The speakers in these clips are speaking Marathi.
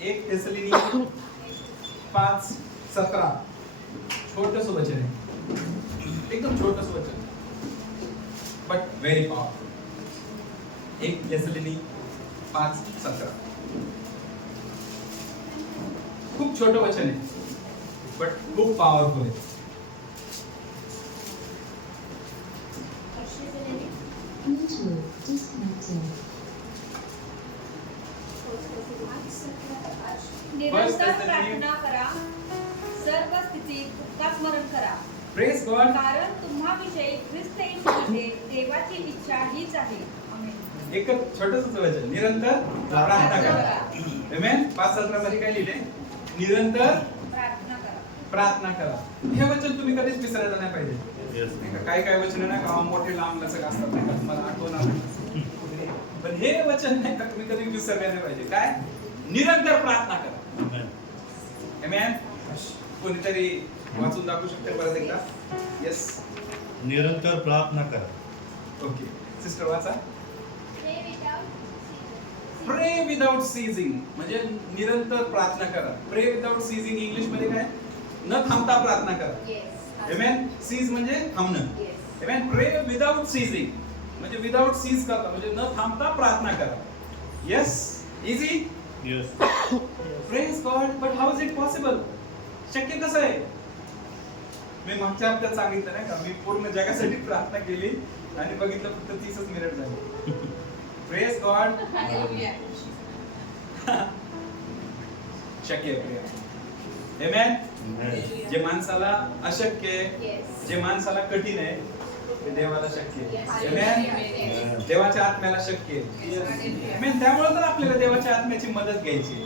1 थेसलोनिकी 5:17 छोटस वचन आहे, एकदम छोटस वचन बट व्हेरी पॉवरफुल. 1 थेसलोनिकी 5:17 खूप छोटं वचन आहे बट खूप पॉवरफुल आहे. निरंतर प्रार्थना करा, सर्व स्थितीत दुःखात स्मरण करा. Praise God. कारण तुम्हाविषयी ख्रिस्त येशूमध्ये देवाची इच्छा हीच आहे. आमेन. एक छोटंसं वचन, निरंतर प्रार्थना करा. आमेन. 5:17 मध्ये काय लिहिले? निरंतर प्रार्थना करा. प्रार्थना करा. हे वचन तुम्ही कधीच विसरायला नाही पाहिजे. नाही का? काय काय वचन नाही का मोठे लांब लचक असतात, नाही का, तुम्हाला आठवणार नाही. पण हे वचन नाही का तुम्ही कधी विसरले नाही पाहिजे. काय? निरंतर प्रार्थना करा. आमेन. कोणीतरी वाचून दाखवू शकते परत एकदा? येस. निरंतर प्रार्थना करा. ओके सिस्टर वाचा. प्रे विदाउट सीझिंग म्हणजे निरंतर प्रार्थना करा. प्रे विदाउट सीझिंग इंग्लिश मध्ये काय? न थांबता प्रार्थना करा. आमेन. सीज म्हणजे थांबणं. आमेन. प्रे विदाउट सीझिंग म्हणजे विदाउट सीज करता म्हणजे न थांबता प्रार्थना करा. Yes. Easy. Yes. Praise God. But how is it possible? शक्य कसं आहे? मी मागच्या हप्त्यात सांगितलं नाही का, मी पूर्ण जगासाठी प्रार्थना केली आणि बघितलं फक्त 30च मिनिट झाले. Praise God. शक्य आहे प्रिया. आमेन. जे माणसाला अशक्य आहे, जे माणसाला कठीण आहे, ते देवाला शक्य आहे. आमेन. देवाच्या आत्म्याला शक्य आहे. आमेन. त्यामुळे तर आपल्याला देवाच्या आत्म्याची मदत घ्यायची आहे.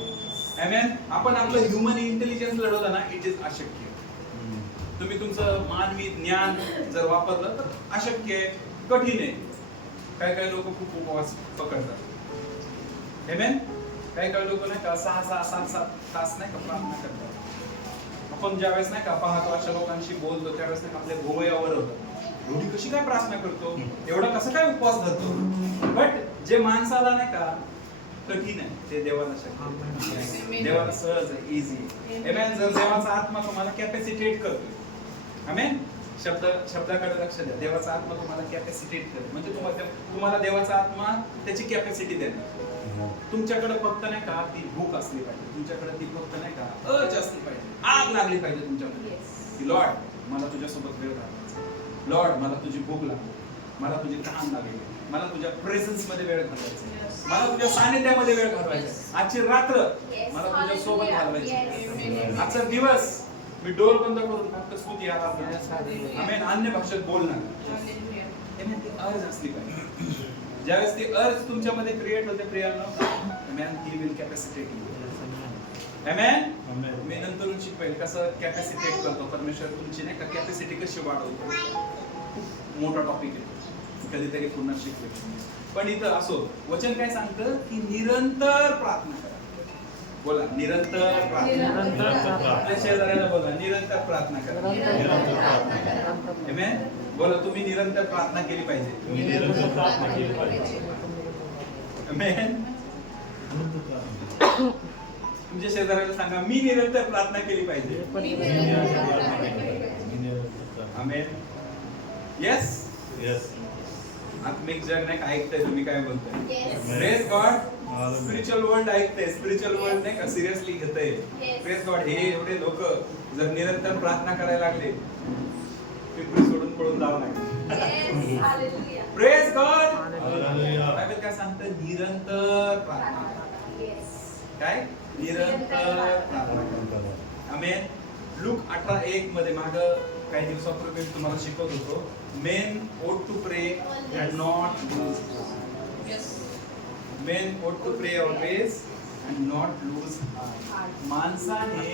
आमेन. आपण आपलं ह्युमन इंटेलिजन्स लढवलं ना, इट इज अशक्य. तुम्ही तुमचं मानवी ज्ञान जर वापरलं तर अशक्य आहे, कठीण आहे. काही काही लोक खूप उपवास पकडतात. आमेन. काही काही लोक नाही का 6-6, 7-7 तास नाही का प्रार्थना करतात. आपण ज्यावेळेस नाही का पाहतो अशा लोकांशी बोलतो त्यावेळेस नाही का आपल्या भोवयावर होतं, एवढी कशी काय प्रार्थना करतो, एवढा कसं काय उपवास धरतो. बट जे माणसाला नाही का कठीण आहे ते देवाला शक्य आहे. देवाला सहज आहे, इझी आहे. आमेन. जर देवाचा आत्मा तुम्हाला कॅपॅसिटेट करतो. आमेन. शब्दाकडे लक्ष द्या. देवाचा आत्मा तुम्हाला कॅपॅसिटेट करतो म्हणजे तुम्हाला देवाचा आत्मा त्याची कॅपॅसिटी देणार. तुमच्याकडे फक्त नाही का ती भूक असली पाहिजे, तुमच्याकडे ती फक्त नाही का अर्ज असली पाहिजे, आग लागली पाहिजे तुमच्याकडे की लॉर्ड मला तुझ्यासोबत वेळ घालवायचा, लॉर्ड मला तुझी भूक लागली, मला तुझी तहान लागली, मला तुझ्या प्रेझेन्स मध्ये वेळ घालवायचा, मला तुझ्या सानिध्यामध्ये वेळ घालवायचा, आजची रात्र मला तुझ्या सोबत घालवायची, आजचा दिवस मी डोर बंद करून फक्त स्तुती आराधना, आमेन, अन्य भाषेत बोलणार. आमेन. ती अर्ज असली पाहिजे. ज्यावेळेस ती अर्ज तुमच्यामध्ये क्रिएट होते प्रियांनो, आमेन, ही विल कॅपॅसिटेट यू. आमेन. मी नंतरून शिकवेल कसं कॅपॅसिटेट करतो परमेश्वर तुमची नाही का कॅपॅसिटी कशी वाढवतो. मोठा टॉपिक आहे, कधीतरी पुन्हा शिकवेल. पण इथं असो वचन काय सांगतं की निरंतर प्रार्थना करा. बोला निरंतर प्रार्थना. आपल्या शेजाऱ्याला बोला निरंतर प्रार्थना करा. आमेन. बोला तुम्ही निरंतर प्रार्थना केली पाहिजे. आमेन. तुमच्या शेजाऱ्याला सांगा मी निरंतर प्रार्थना केली पाहिजे. आमेन. येस. Yes. आत्मिक जग नाही का ऐकतंय तुम्ही काय बोलताय. Praise God. स्पिरिच्युअल वर्ल्ड ऐकतंय, स्पिरिच्युअल वर्ल्ड नाही का सिरियसली घेतंय. Praise God. हे एवढे लोक जर निरंतर प्रार्थना करायला लागले पिंपरी सोडून पळून जावं लागेल. Praise God. बायबल काय सांगतं निरंतर प्रार्थना. काय? निरंतर प्रार्थना करा. आमेन. लूक 18:1 मध्ये माग काही दिवसापूर्वी तुम्हाला शिकवत होतो main ought to pray and not lose heart. Men ought to pray always and not lose heart. माणसाने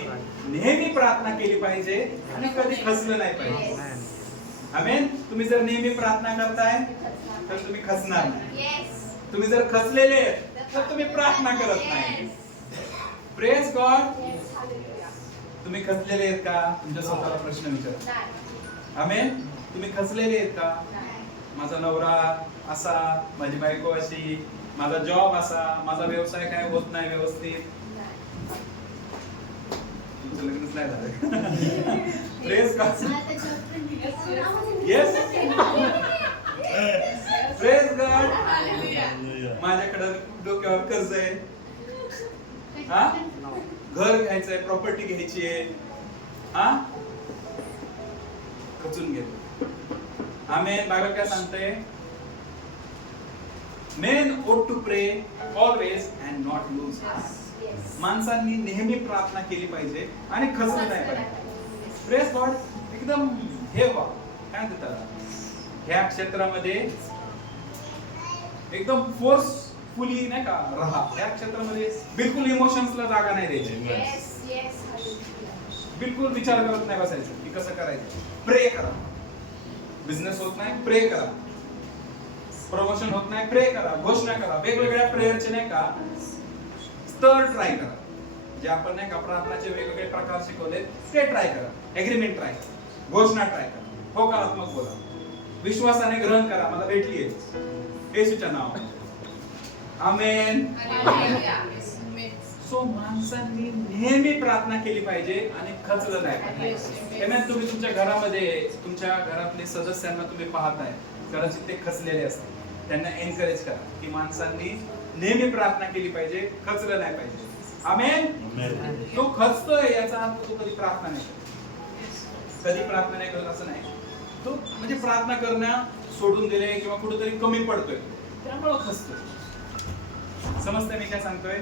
नेहमी प्रार्थना केली पाहिजे आणि कधी खचलं नाही पाहिजे. आमेन. तुम्ही जर नेहमी प्रार्थना करताय तर तुम्ही खचणार नाही. तुम्ही जर खचलेले तर तुम्ही प्रार्थना करत नाही. Praise God. तुम्ही खचलेले आहेत का? तुमच्या स्वतःला प्रश्न विचारा. आमेन. तुम्ही खचलेले आहेत का? माझा नवरा असा, माझी बायको अशी, माझा जॉब असा, माझा व्यवसाय काय होत नाही व्यवस्थित, तुमचं लग्नच नाही झालं. Praise God. Yes, praise God. माझ्याकडे डोक्यावर कर्ज आहे, हा, घर घ्यायचंय, प्रॉपर्टी घ्यायची आहे, हा, खचून घेतो. आमेन. बायबल काय सांगते? Men ought to pray always and not lose heart. माणसांनी नेहमी प्रार्थना केली पाहिजे आणि खचलं नाही पाहिजे. Praise God. एकदम हे व्हा, काय म्हणतात, ह्या क्षेत्रामध्ये एकदम फोर्सफुली नाही का राहा. ह्या क्षेत्रामध्ये बिलकुल इमोशन्सला जागा नाही द्यायची. बिलकुल विचार करत नाही बसायचं की कसं करायचं. प्रे करा. बिझनेस होत नाही, प्रे करा. प्रमोशन होत नाही, प्रे करा. घोषणा करा. वेगवेगळ्या प्रेयरचे नाही का स्तर ट्राय करा. जे आपण नाही का प्रार्थनाचे वेगवेगळे प्रकार शिकवले ते ट्राय करा. एग्रीमेंट ट्राय करा. घोषणा ट्राय करा. होकारात्मक बोला. विश्वासाने ग्रहण करा. मला भेटली आहे येशूच्या नावाने. आमेन. सो माणसांनी नेहमी प्रार्थना केली पाहिजे आणि खचलं नाही पाहिजे. आमेन. तुम्ही तुमच्या घरामध्ये तुमच्या घरातले सदस्यांना तुम्ही पाहताय, कदाचित ते खचलेले असतात. त्यांना एनकरेज करा की माणसांनी नेहमी प्रार्थना केली पाहिजे, खचलं नाही पाहिजे. आमेन. तो खचतोय याचा अर्थ तो कधी प्रार्थना नाही करत. कधी प्रार्थना नाही करत असं नाही. तो म्हणजे प्रार्थना करणं सोडून दिले किंवा कुठेतरी कमी पडतोय, त्यामुळे खचतोय. समजतंय मी काय सांगतोय?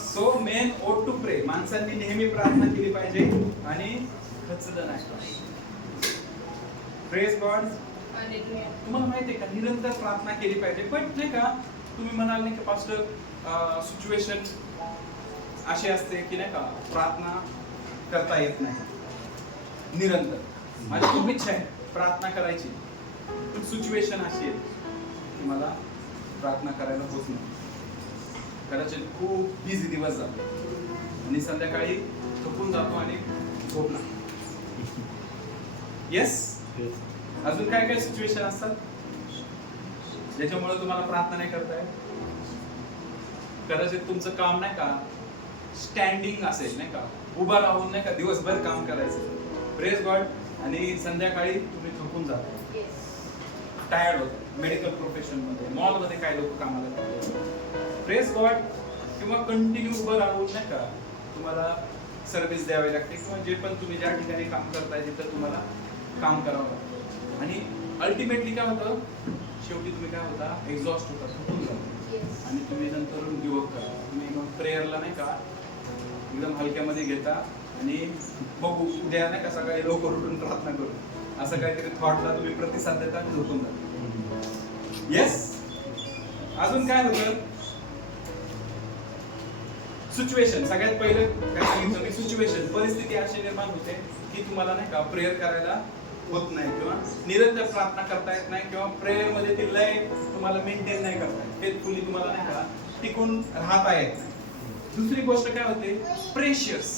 सो मेन ओट टू प्रे. माणसांनी नेहमी प्रार्थना केली पाहिजे आणि खचलं नाही पाहिजे. Praise God. तुम्हाला माहिती आहे का, निरंतर प्रार्थना केली पाहिजे. पण नाही का तुम्ही म्हणाल नाही का पास्टर, सिच्युएशन अशी असते की नाही का प्रार्थना करता येत नाही निरंतर. माझी खूप इच्छा आहे प्रार्थना करायची, पण सिच्युएशन अशी आहे की मला प्रार्थना करायला होत नाही. कदाचित खूप बिझी दिवस जातो आणि संध्याकाळी थकून जातो आणि झोपला. येस. अजून काय काय सिच्युएशन असतात ज्याच्यामुळे तुम्हाला प्रार्थना नाही करता येत? कदाचित तुमचं काम नाही का स्टँडिंग असेल, नाही का उभा राहून नाही का दिवसभर काम करायचं. Praise God. आणि संध्याकाळी तुम्ही थकून जाता, टायर्ड होता. मेडिकल प्रोफेशन मध्ये, मॉल मध्ये काय लोक कामाला जातात. Praise God. किंवा कंटिन्यू उभं राहून नाही का तुम्हाला सर्व्हिस द्यावी लागते, किंवा जे पण तुम्ही ज्या ठिकाणी काम करताय तिथं तुम्हाला काम करावं लागतं. आणि अल्टिमेटली काय होतं, शेवटी तुम्ही काय होता, एक्झॉस्ट होता, थकून जाता आणि तुम्ही नंतर गिव्हअप करा. तुम्ही मग प्रेयरला नाही का एकदम हलक्यामध्ये घेता आणि बघू उद्या नाही का सकाळी लवकर उठून प्रार्थना करू, असं काहीतरी थॉटला तुम्ही प्रतिसाद देता आणि झोपून जाता. येस. अजून काय होतं, सिच्युएशन. सगळ्यात पहिलं काय सांगितलं मी, सिच्युएशन, परिस्थिती अशी निर्माण होते की तुम्हाला नाही का प्रेयर करायला होत नाही किंवा निरंतर प्रार्थना करता येत नाही किंवा प्रेयर मध्ये ती लय तुम्हाला मेंटेन नाही करता येत, फेथफुली तुम्हाला नाही का टिकून राहता येत नाही. दुसरी गोष्ट काय होते, प्रेशियस.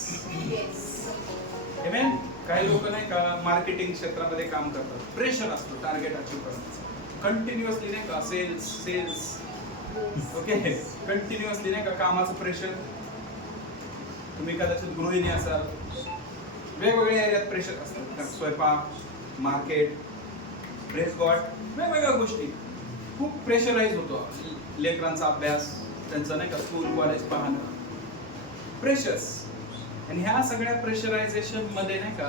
आमेन. काही लोक नाही का मार्केटिंग क्षेत्रामध्ये काम करतात, प्रेशर असतो टार्गेट अचीव करण्याचं. कंटिन्युअसली नाही का सेल्स ओके, कंटिन्युअसली नाही का कामाचं प्रेशर. तुम्ही कदाचित गृहिणी असाल, वेगवेगळ्या एरियात प्रेशर असतात, स्वयंपाक, मार्केट, प्रेस गॉड, वेगवेगळ्या गोष्टी. खूप प्रेशराईज होतो. लेकरांचा अभ्यास, त्यांचं नाही का स्कूल कॉलेज पाहणं, प्रेशर्स. आणि ह्या सगळ्या प्रेशरायझेशन मध्ये नाही का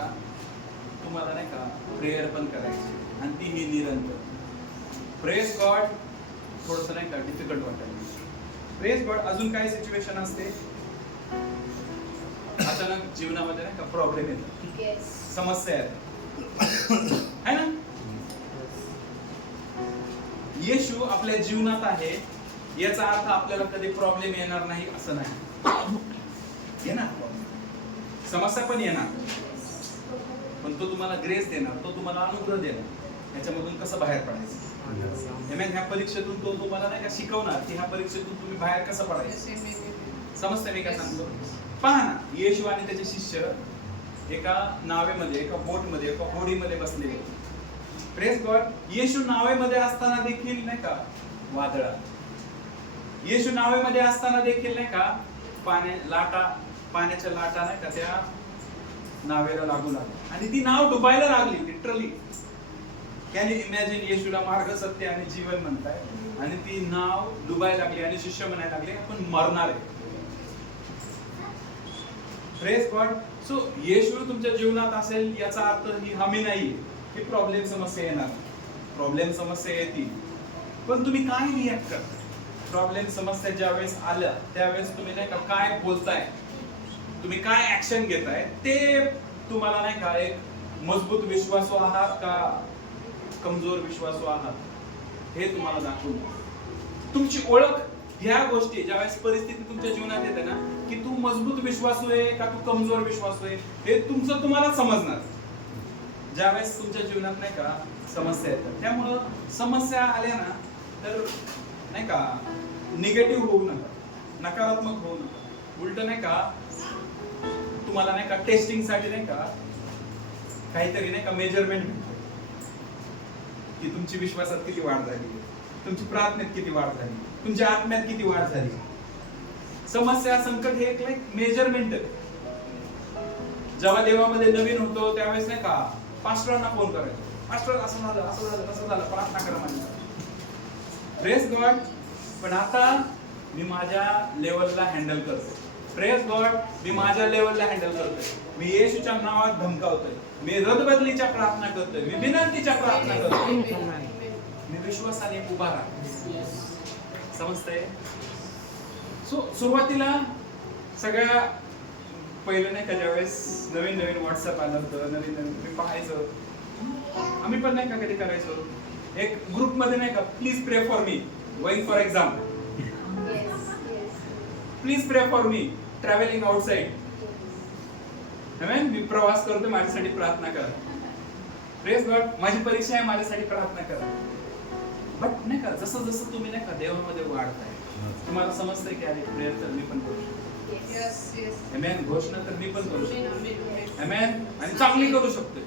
तुम्हाला नाही का प्रेयर पण करायची आणि ती ही निरंतर. Press God. थोडस नाही का डिफिकल्ट वाटायला. Press God. अजून काय सिच्युएशन असते, अचानक जीवनामध्ये नाही का प्रॉब्लेम येतात, समस्या येतात, है ना. येशू आपल्या जीवनात आहे याचा अर्थ आपल्याला कधी प्रॉब्लेम येणार नाही असं नाही. येणार समस्या पण येणार, पण तो तुम्हाला ग्रेस देणार, तो तुम्हाला अनुग्रह देणार. याच्यामधून कसं बाहेर पडायचं. ह्या परीक्षेतून तो तुम्हाला नाही का शिकवणार की ह्या परीक्षेतून तुम्ही बाहेर कसं पडायचं. समजतं मी काय सांगतो. पहा ना, येशू आणि त्याचे शिष्य एका नावेमध्ये, एका बोटमध्ये, एका होडीमध्ये बसलेले. Press God. येशू नावेमध्ये असताना देखील नाही का वादळा, येशू नावेमध्ये असताना देखील नाही का पाण्याच्या लाटा नाही का त्या नावेला लागू लागल्या आणि ती नाव डुबायला लागली लिटरली. Can you imagine? येशूला मार्ग, सत्य आणि जीवन म्हणताय आणि ती नाव डुबायला लागली आणि शिष्य म्हणायला लागले आपण मरणार आहे. Praise God. सो येशू तुमच्या जीवनात असेल याचा अर्थ ही हमी नाही की प्रॉब्लेम समस्या येणार. प्रॉब्लेम समस्या येतील पण तुम्ही काय रिॲक्ट करता? प्रॉब्लेम समस्या ज्यावेळेस आल्या त्यावेळेस तुम्ही नाही का काय बोलताय, तुम्ही काय ऍक्शन घेताय ते तुम्हाला नाही का एक मजबूत विश्वासू आहात का कमजोर विश्वासू आहात हे तुम्हाला दाखवून. तुमची ओळख ह्या गोष्टी ज्यावेळेस परिस्थिती तुमच्या जीवनात येते ना की तू मजबूत विश्वासू आहे का तू कमजोर विश्वासू आहे हे तुमचं तुम्हाला समजणार ज्यावेळेस तुमच्या जीवनात नाही का समस्या येतात. त्यामुळं समस्या आल्या ना तर नाही का निगेटिव्ह होऊ नका, नकारात्मक होऊ नका. उलट नाही का तुम्हाला नाही का टेस्टिंग साठी नाही का काहीतरी नाही का मेजरमेंट की तुमची विश्वासात किती वाढ झाली, तुमची प्रार्थनेत किती वाढ झाली, तुमच्या आत्म्यात किती वाढ झाली. समस्या संकट हे एक मेजरमेंट आहे. जेव्हा देवामध्ये नवीन होतो त्यावेळेस नाही का पास्टरांना फोन करायचो, पास्टर असं झालं असं झालं असं झालं प्रार्थना करा माझी. Praise God. पण आता मी माझ्या लेवलला हँडल करतो. Praise God. मी माझ्या लेवलला हँडल करतोय. मी येशूच्या नावात धमकावतोय, मी रदबदलीच्या प्रार्थना करतोय, मी विनंतीच्या प्रार्थना करतोय, मी विश्वासाने उभा राहतो. समजतंय? सुरुवातीला सगळ्या पहिलं नाही का ज्यावेळेस नवीन नवीन व्हॉट्सअप आलं होतं, नवीन नवीन मी पाहायचो, आम्ही पण नाही का कधी करायचो एक ग्रुप मध्ये नाही का प्लीज प्रे for me going for exam, please प्रे फॉर मी ट्रॅव्हलिंग आउटसाइड. मी प्रवास करतो माझ्यासाठी प्रार्थना करा. Praise God. माझी परीक्षा आहे माझ्यासाठी प्रार्थना करा. बट नाही का जसं जसं तुम्ही नाही का देवामध्ये वाढताय तुम्हाला समजतंय की अरे प्रेयर तर मी पण करू शकतो. आमेन. घोषणा तर मी पण करू शकतो. आमेन. आणि चांगली करू शकतोय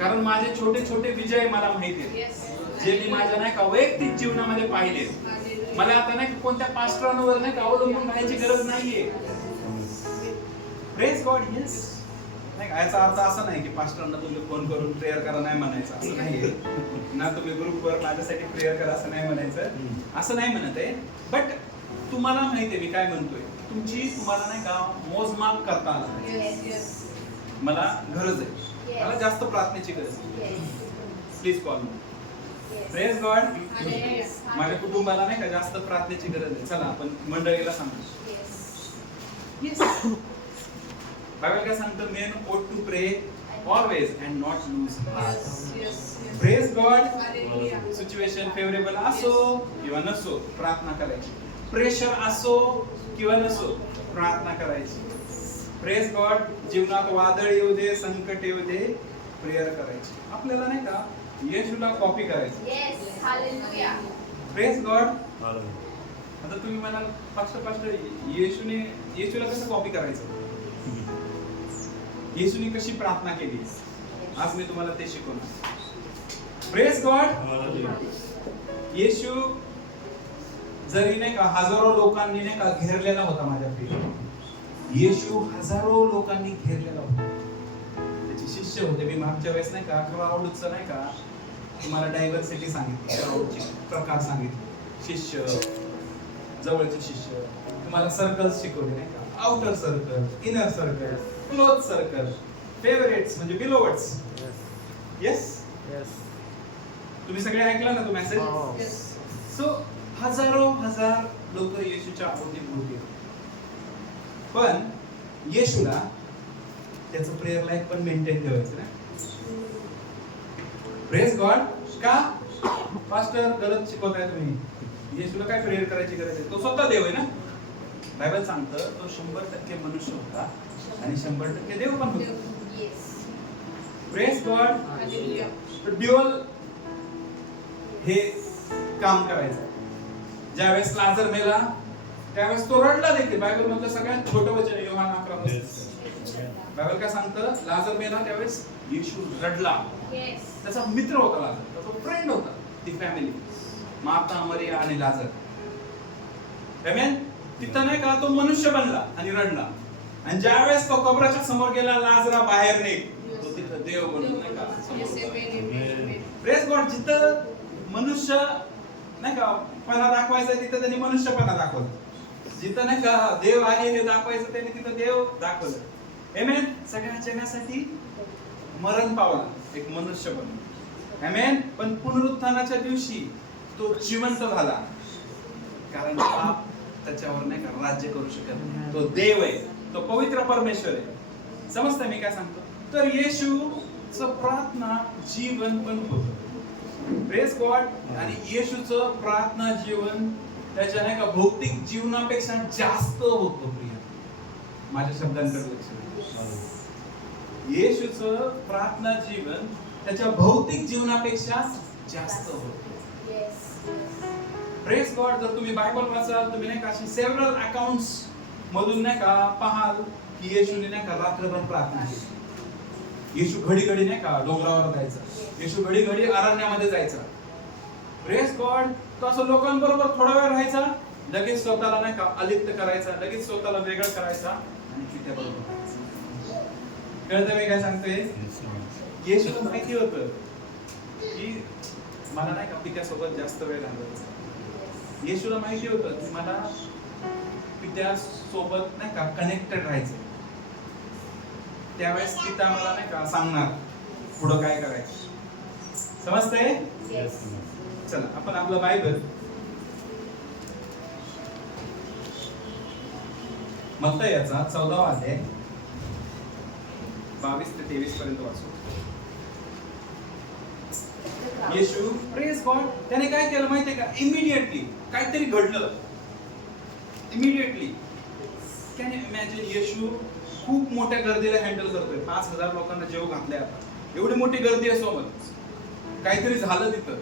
कारण माझे छोटे छोटे विजय मला माहिती आहेत जे मी माझ्या नाही का वैयक्तिक जीवनामध्ये पाहिले. मला आता नाही कोणत्या पास्टरांवर नाही का अवलंबून राहायची गरज नाहीये. Praise God. येस. नाही याचा अर्थ असा नाही की पास्टरांना तुम्ही फोन करून प्रेयर करा नाही म्हणायचं, असं नाहीये ना. तुम्ही ग्रुपवर माझ्यासाठी प्रेयर करा असं नाही म्हणायचं, असं नाही म्हणत आहे. बट तुम्हाला माहिती आहे मी काय म्हणतोय, तुमची तुम्हाला नाही का मोजमाप करता आला पाहिजे. मला गरज आहे, मला जास्त प्रार्थनेची गरज आहे, please call me. Praise God. माझ्या कुटुंबाला नाही का जास्त प्रार्थनेची गरज आहे, चला आपण मंडळीला सांगू. बायबल काय सांगतं, main ought to pray always and not lose heart. Praise God. Situation favourable असो किंवा नसो प्रार्थना करायची, प्रेशर असो किंवा नसो प्रार्थना करायची. Praise God. जीवनात वादळ येऊ दे, संकट येऊ दे, प्रेयर करायची. आपल्याला नाही का येशूला कॉपी करायची. Praise God. आता तुम्ही मला पास्ट येशूला कसं कॉपी करायचं, येशूने कशी प्रार्थना केली, आज मी तुम्हाला ते शिकवणार. Praise God. येशू जरी नाही का हजारो लोकांनी नाही का घेरलेला होता माझ्या प्रिय, येशू हजारो लोकांनी घेरलेला होता. त्याचे शिष्य होते. मी मागच्या वेळेस नाही का क्राऊडचं नाही का तुम्हाला डायव्हर्सिटी सांगितली, क्राऊडचे प्रकार सांगितले. शिष्य, जवळचे शिष्य, तुम्हाला सर्कल्स शिकवले नाही का, outer circle, inner circle, close circle, favourites म्हणजे बिलोवर्ड्स. येस. तुम्ही सगळे ऐकला ना तो मेसेज. सो हजार लोक येशूच्या अवतीभोवती होते. पण येशूला त्याचं प्रेयर लाईफ पण मेंटेन ठेवायचं ना. Praise God. का पास्टर गलत शिकवताय तुम्ही, येशूला काय प्रेयर करायची गरज आहे, तो स्वतः देव आहे ना. बायबल सांगतं तो 100% मनुष्य होता आणि 100% देव पण होता. Praise God. ड्युअल हे काम करायचं. ज्यावेळेस लाजर मेला त्यावेळेस तो रडला देखील. बायबल मधलं सगळ्यात छोटं वचन आहे योहान 11. बायबल काय सांगतं, लाजर मेला त्यावेळेस येशू रडला. त्याचा मित्र होता लाजर, त्याचा फ्रेंड होता, ती फॅमिली, मार्था, मरिया आणि लाजर. आमेन. तिथं नाही का तो मनुष्य बनला आणि रडला. आणि ज्या वेळेस तो कबराच्या समोर गेला, लाजरा बाहेर निघ, तो तिथं देव बनून नाही का समोर. Press God. जिथं मनुष्य नाही का पणा दाखवायचा तिथं त्यांनी मनुष्यपणा दाखवला. जिथं नाही का देव आहे हे दाखवायचं त्यांनी तिथं देव दाखवलं. आमेन. सगळ्या जगासाठी मरण पावला एक मनुष्य बनून. आमेन. पण पुनरुत्थानाच्या दिवशी तो जिवंत झाला, कारण पाप त्याच्यावर नाही का राज्य करू शकत नाही. तो देव आहे, तो पवित्र परमेश्वर आहे. समजतं मी काय सांगतो? तर येशूचं प्रार्थना जीवन पण होतं. Press God. आणि येशूचं प्रार्थना जीवन त्याच्या नाही का भौतिक जीवनापेक्षा जास्त होतं. प्रिय माझ्या शब्दांकडे लक्ष द्या. येशूचं प्रार्थना जीवन त्याच्या भौतिक जीवनापेक्षा जास्त होतं. Press God. जर तुम्ही बायबल वाचाल, तुम्ही नाही का अशी सेव्हरल अकाउंट्स मधून नाही का पाहाल की येशूने नाही का रात्रभर प्रार्थना केली. येशू घडी घडी नाही का डोंगरावर जायचा, येशू घडी घडी अरण्यामध्ये जायचा. Press God. तो असं लोकांबरोबर थोडा वेळ राहायचा, लगेच स्वतःला नाही का अलिप्त करायचा, लगेच स्वतःला वेगळं करायचा आणि पित्या बरोबर राहायचा. कळतं मी काय सांगतोय? येशूला माहिती होतं की मला नाही का पित्यासोबत जास्त वेळ घालवायचा. येशूला माहिती होतं की मला पित्यासोबत नाही का कनेक्टेड राहायचं. त्यावेळेस पिता मला नाही का सांगणार पुढं काय करायचं. समजतंय? चला आपण आपलं बायबल मत्तयाचा 14वा अध्याय 22 ते 23 पर्यंत वाचू. येशू प्रेज गॉड त्याने काय केलं माहितीये का? इमिडिएटली काहीतरी घडलं. Immediately can you imagine? येशू खूप मोठ्या गर्दीला हँडल करतोय. 5000 लोकांना जेव घातलंय. आता एवढी मोठी गर्दी आहे सोबत. काहीतरी झालं तिथं.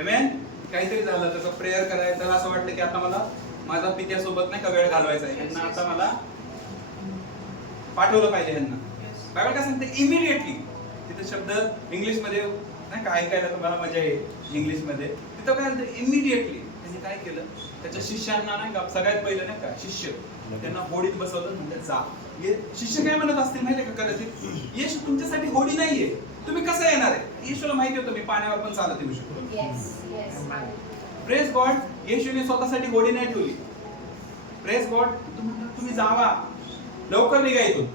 आमेन. काहीतरी झालं. त्याचं प्रेयर करायचं, त्याला असं वाटलं की आता मला माझा पित्यासोबत नाही का वेळ घालवायचा आहे. यांना आता मला पाठवलं पाहिजे यांना. बायबल काय सांगते? इमिडिएटली. तिथे शब्द इंग्लिश मध्ये नाही का ऐकायला तुम्हाला मजा येईल इंग्लिश मध्ये. तिथं काय म्हणते? इमिडिएटली. त्यांनी काय केलं? त्याच्या शिष्यांना नाही का सगळ्यात पहिलं नाही का शिष्य त्यांना होडीत बसवलं. म्हणजे जा. शिष्य काय म्हणत असतील माहितीये का? कदाचित येशू तुमच्यासाठी होडी नाहीये, तुम्ही कसं येणार आहे? येशूला माहिती होतं मी पाण्यावर पण चालत येऊ शकतो. Praise God. येशूने स्वतःसाठी होडी नाही ठेवली. Praise God. तुम्ही जावा, लवकर निघा इथून.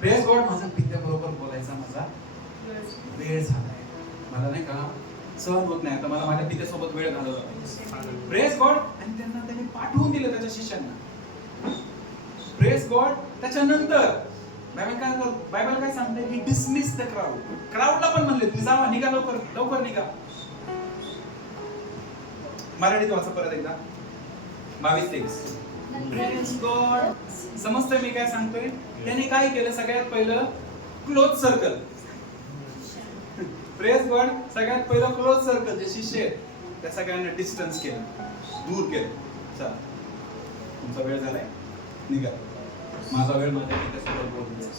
Praise God. माझा पित्या बरोबर बोलायचा माझा वेळ झालाय. मला नाही का सहन होत नाही आता. मला माझ्या पित्यासोबत वेळ घालवला पाहिजे. Praise God. आणि त्यांनी पाठवून दिलं त्याच्या शिष्यांना. Praise God. त्याच्यानंतर बायबल काय सांगते? ही डिसमिस द क्राउड. क्राउडला पण म्हणले तुम्ही जावा, निघा, लवकर लवकर निघा. मराठीत वाचा परत एकदा 22-23. Praise God. समजतंय मी काय सांगतोय? त्यांनी काय केलं? सगळ्यात पहिलं क्लोज सर्कल. Praise God. सगळ्यात पहिलं क्लोज सर्कल जे शिष्य आहेत त्या सगळ्यांना डिस्टन्स केलं, दूर केलं. चला तुमचा वेळ झालाय, निघा. माझा वेळ माझ्या पित्यासोबत बोलायचा.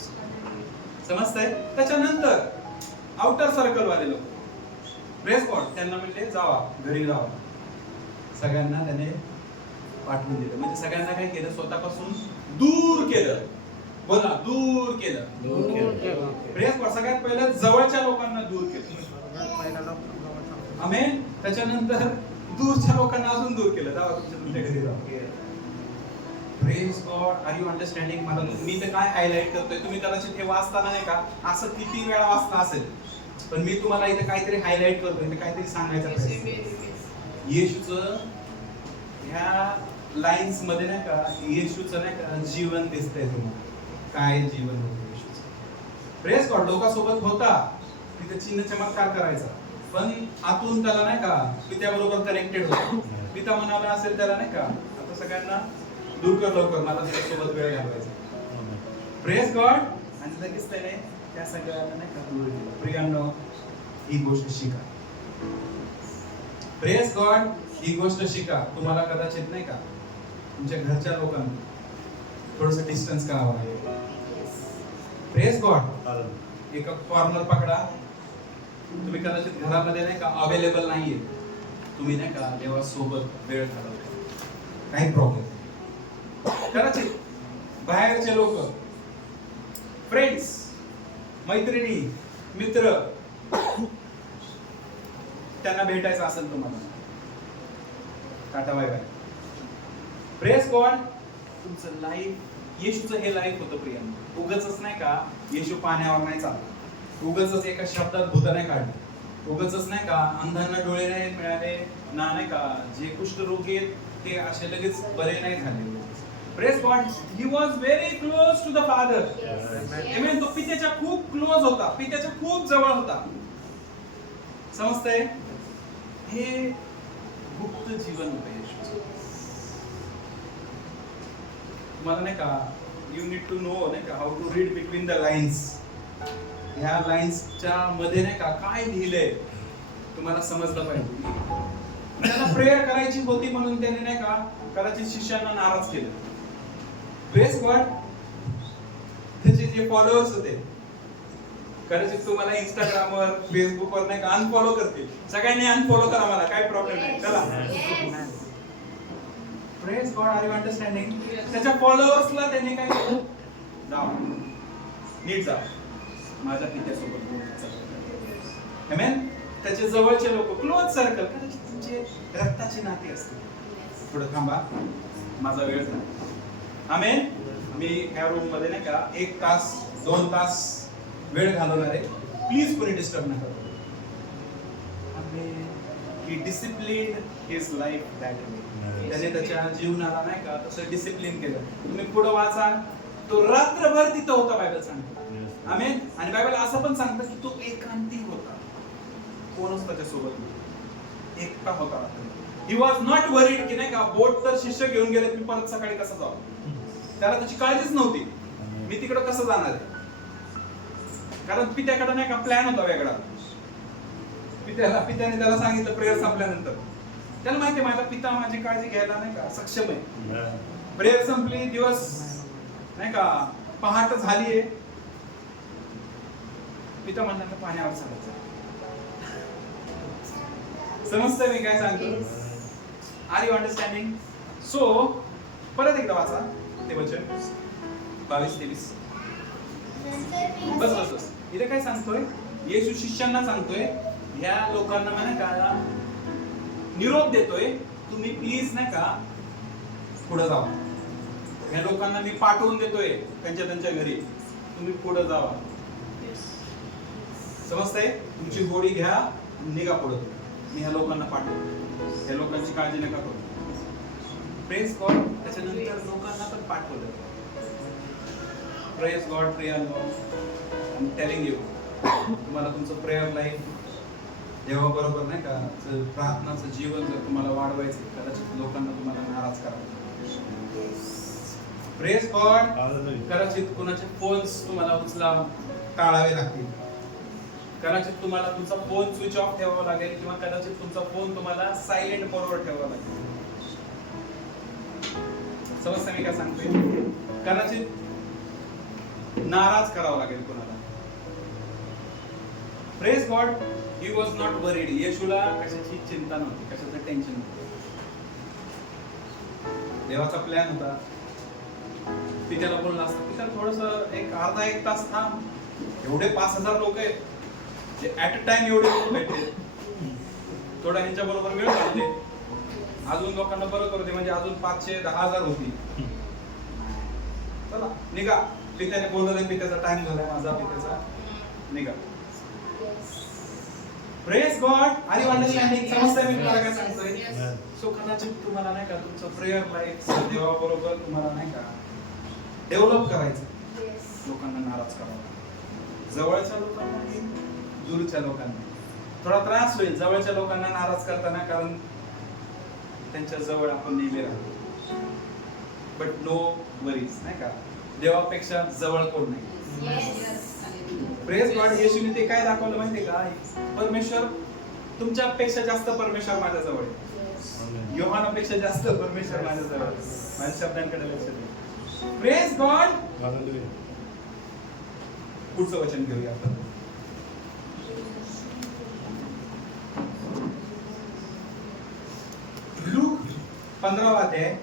समजतंय? त्याच्यानंतर आउटर सर्कल वाले लोक प्रेस गॉड त्यांना म्हणजे जावा, घरी जावा. सगळ्यांना त्याने पाठवून दिलं. म्हणजे सगळ्यांना काय केलं? स्वतःपासून दूर केलं. बोला, दूर केलं. Press God. सगळ्यात पहिलं जवळच्या लोकांना दूर केलं. आमेन. त्याच्यानंतर दूरच्या लोकांना अजून दूर केलं. जावा तुमच्या घरी जावा. Praise God. Are you understanding? मला मी तर काय हायलाइट करतोय, तुम्ही कदाचित हे वाचताना नाही का असं किती वेळा वाचता असेल, पण मी तुम्हाला इथे काहीतरी हायलाइट करतोय, इथे काहीतरी सांगायचं प्रयत्न. येशूचं ह्या लाईन्स मध्ये नाही का येशूचं नाही का जीवन दिसतंय तुम्हाला. काय जीवन होतं येशूचं. Praise God. लोकांसोबत होता, तिथे चिन्ह चमत्कार करायचा, पण आतून त्याला नाही का पित्याबरोबर कनेक्टेड होता. पिता म्हणाला असेल त्याला नाही का आता सगळ्यांना दूर कर लवकर, मला त्याच्यासोबत वेळ घालवायचा. Praise God. आणि लगेच त्याने त्या सगळ्यांना नाही का दूर केलं. प्रियांनो, ही गोष्ट शिका. Praise God. ही गोष्ट शिका. तुम्हाला कदाचित नाही का तुमच्या घरच्या लोकांना थोडंसं डिस्टन्स करावं लागेल. Praise God. एक कॉर्नर पकडा. तुम्ही कदाचित घरामध्ये नाही का अवेलेबल नाहीये, तुम्ही नाही का देवासोबत वेळ घालवता. काही प्रॉब्लेम. कदाचित बाहेरचे लोक, फ्रेंड्स, मैत्रिणी, मित्र, त्यांना भेटायचं असेल तुम्हाला, tata bye bye. Praise God. तुमचं लाईफ येशूचं हे लाईफ होतं प्रियांना. उगाचच नाही का येशू पाण्यावर नाही चालला, उगाचच एका शब्दात भूत नाही काढली, उगाचच नाही का अंधांना डोळे नाही मिळाले ना, नाही का जे कुष्ठरोगी आहेत ते असे लगेच बरे नाही झाले. Praise God. He was very close to the father. Amen. तो पित्याच्या खूप क्लोज होता, पित्याच्या खूप जवळ होता. समजतंय? हे गुप्त जीवन होतं येशूचं. तुम्हाला नाही का यू नीड टू नो नाही का how to read between the lines. ह्या लाईन्सच्या मध्ये नाही का काय लिहिलंय तुम्हाला समजलं पाहिजे. त्याला प्रेयर करायची होती म्हणून त्याने नाही का कदाचित शिष्यांना नाराज केलं. Praise God. त्याचे जे फॉलोअर्स होते कदाचित तुम्हाला इंस्टाग्रामवर, फेसबुकवर नाही का अनफॉलो करतील. सगळ्यांनी अनफॉलो करा, मला काय प्रॉब्लेम नाही. चला. Praise God. Are you understanding? त्याच्या फॉलोअर्सला त्याने काय केलं? जाऊ, नीट जा, माझ्या पित्यासोबत बोल. आमेन. त्याचे जवळचे लोक, क्लोज सर्कल, कदाचित तुमचे रक्ताचे नाते असतील. थोडं थांबा, माझा वेळ झाला. आमेन. मी ह्या रूम मध्ये नाही का 1 तास 2 तास वेळ घालवणार आहे. प्लीज कोणी डिस्टर्ब नका करू. He discipline his life that way. त्याने त्याच्या जीवनाला नाही का तसं डिसिप्लिन केलं. तुम्ही पुढे वाचा, तो रात्रभर तिथं होता, बायबल सांगतो. आमेन. आणि बायबल असं पण सांगतं की तो एकांती होता. कोणच त्याच्यासोबत नाही, एकटा होता. ही वॉज नॉट वरीड की नाही का बोट तर शिष्य घेऊन गेले, मी परत सकाळी कसं जाऊ. त्याला त्याची काळजीच नव्हती, मी तिकडे कसं जाणार आहे. कारण पित्याकडे नाही का प्लॅन होता वेगळा. पित्याने त्याला सांगितलं प्रेयर संपल्यानंतर. त्याला माहिती आहे माझा पिता माझी काळजी घ्यायला नाही का सक्षम आहे. प्रेयर संपली, दिवस नाही का पहाट झालीये, पिता म्हणला पाण्यावर चालायचं. समजतंय मी काय सांगतो? R you understanding? सो परत एकदा वाचा ते वचन 22-23. बस बस बस. इथे काय सांगतोय? येशू शिष्यांना सांगतोय, ह्या लोकांना म्हणा का निरोप देतोय, तुम्ही प्लीज नाही का पुढे जावा. ह्या लोकांना मी पाठवून देतोय त्यांच्या घरी, तुम्ही पुढे जावा. समजतंय? तुमची गोडी घ्या, निघा पुढे. मी ह्या लोकांना पाठवतो, ह्या लोकांची काळजी नका करू. Praise God. त्याच्यानंतर लोकांना पण पाठवलं. Praise God. Prayer Lord. I am telling you, तुम्हाला तुमचं प्रेयर लाईफ देवाबरोबर नाही का प्रार्थनाचं जीवन जर तुम्हाला वाढवायचं, कदाचित लोकांना तुम्हाला नाराज करावं. Praise God. कदाचित कोणाचे फोन्स तुम्हाला उचला टाळावे लागतील. कदाचित तुम्हाला तुमचा फोन स्विच ऑफ ठेवावा लागेल, किंवा कदाचित तुमचा फोन तुम्हाला सायलेंट मोडवर ठेवावा लागेल. समजतं मी काय सांगतोय? कदाचित नाराज करावं लागेल कोणाला. Praise God. He was not worried. येशूला कशाची चिंता नव्हती, कशाचं टेन्शन नव्हतं. देवाचा प्लॅन होता. पित्याला बोलला असतं, पित्याला थोडस एक अर्धा 1 तास थांब. एवढे 5000 लोक आहेत, ऍट अ टाइम एवढे लोक भेटले, थोडा ह्यांच्या बरोबर वेळ घालते, अजून लोकांना बरं करू दे, म्हणजे अजून 500-10,000 होती. चला निघा. पित्याने बोलवलं, पित्याचा टाइम झालाय माझा, पित्याचा निघा. Praise God. Are you understanding? समजतंय मी तुम्हाला काय सांगतोय? सो कदाचित तुम्हाला नाही का तुमचं प्रेयर लाईफ देवाबरोबर तुम्हाला नाही का डेव्हलप करायचं. लोकांना नाराज करावं, जवळच्या लोकांना, दूरच्या लोकांना. थोडा त्रास होईल जवळच्या लोकांना नाराज करताना, कारण त्यांच्या जवळ आपण नेहमी राहतो. बट नो वरीज नाही का, देवापेक्षा जवळ कोण नाही. Praise God. येशूने ते काय दाखवलं माहितीये का? परमेश्वर तुमच्यापेक्षा जास्त परमेश्वर माझ्या जवळ आहे. योहानापेक्षा जास्त परमेश्वर माझ्या जवळ आहे. माझ्या शब्दांकडे लक्ष द्या. Praise God. पुढचं वचन घेऊया आपण. लूक 15 अध्याय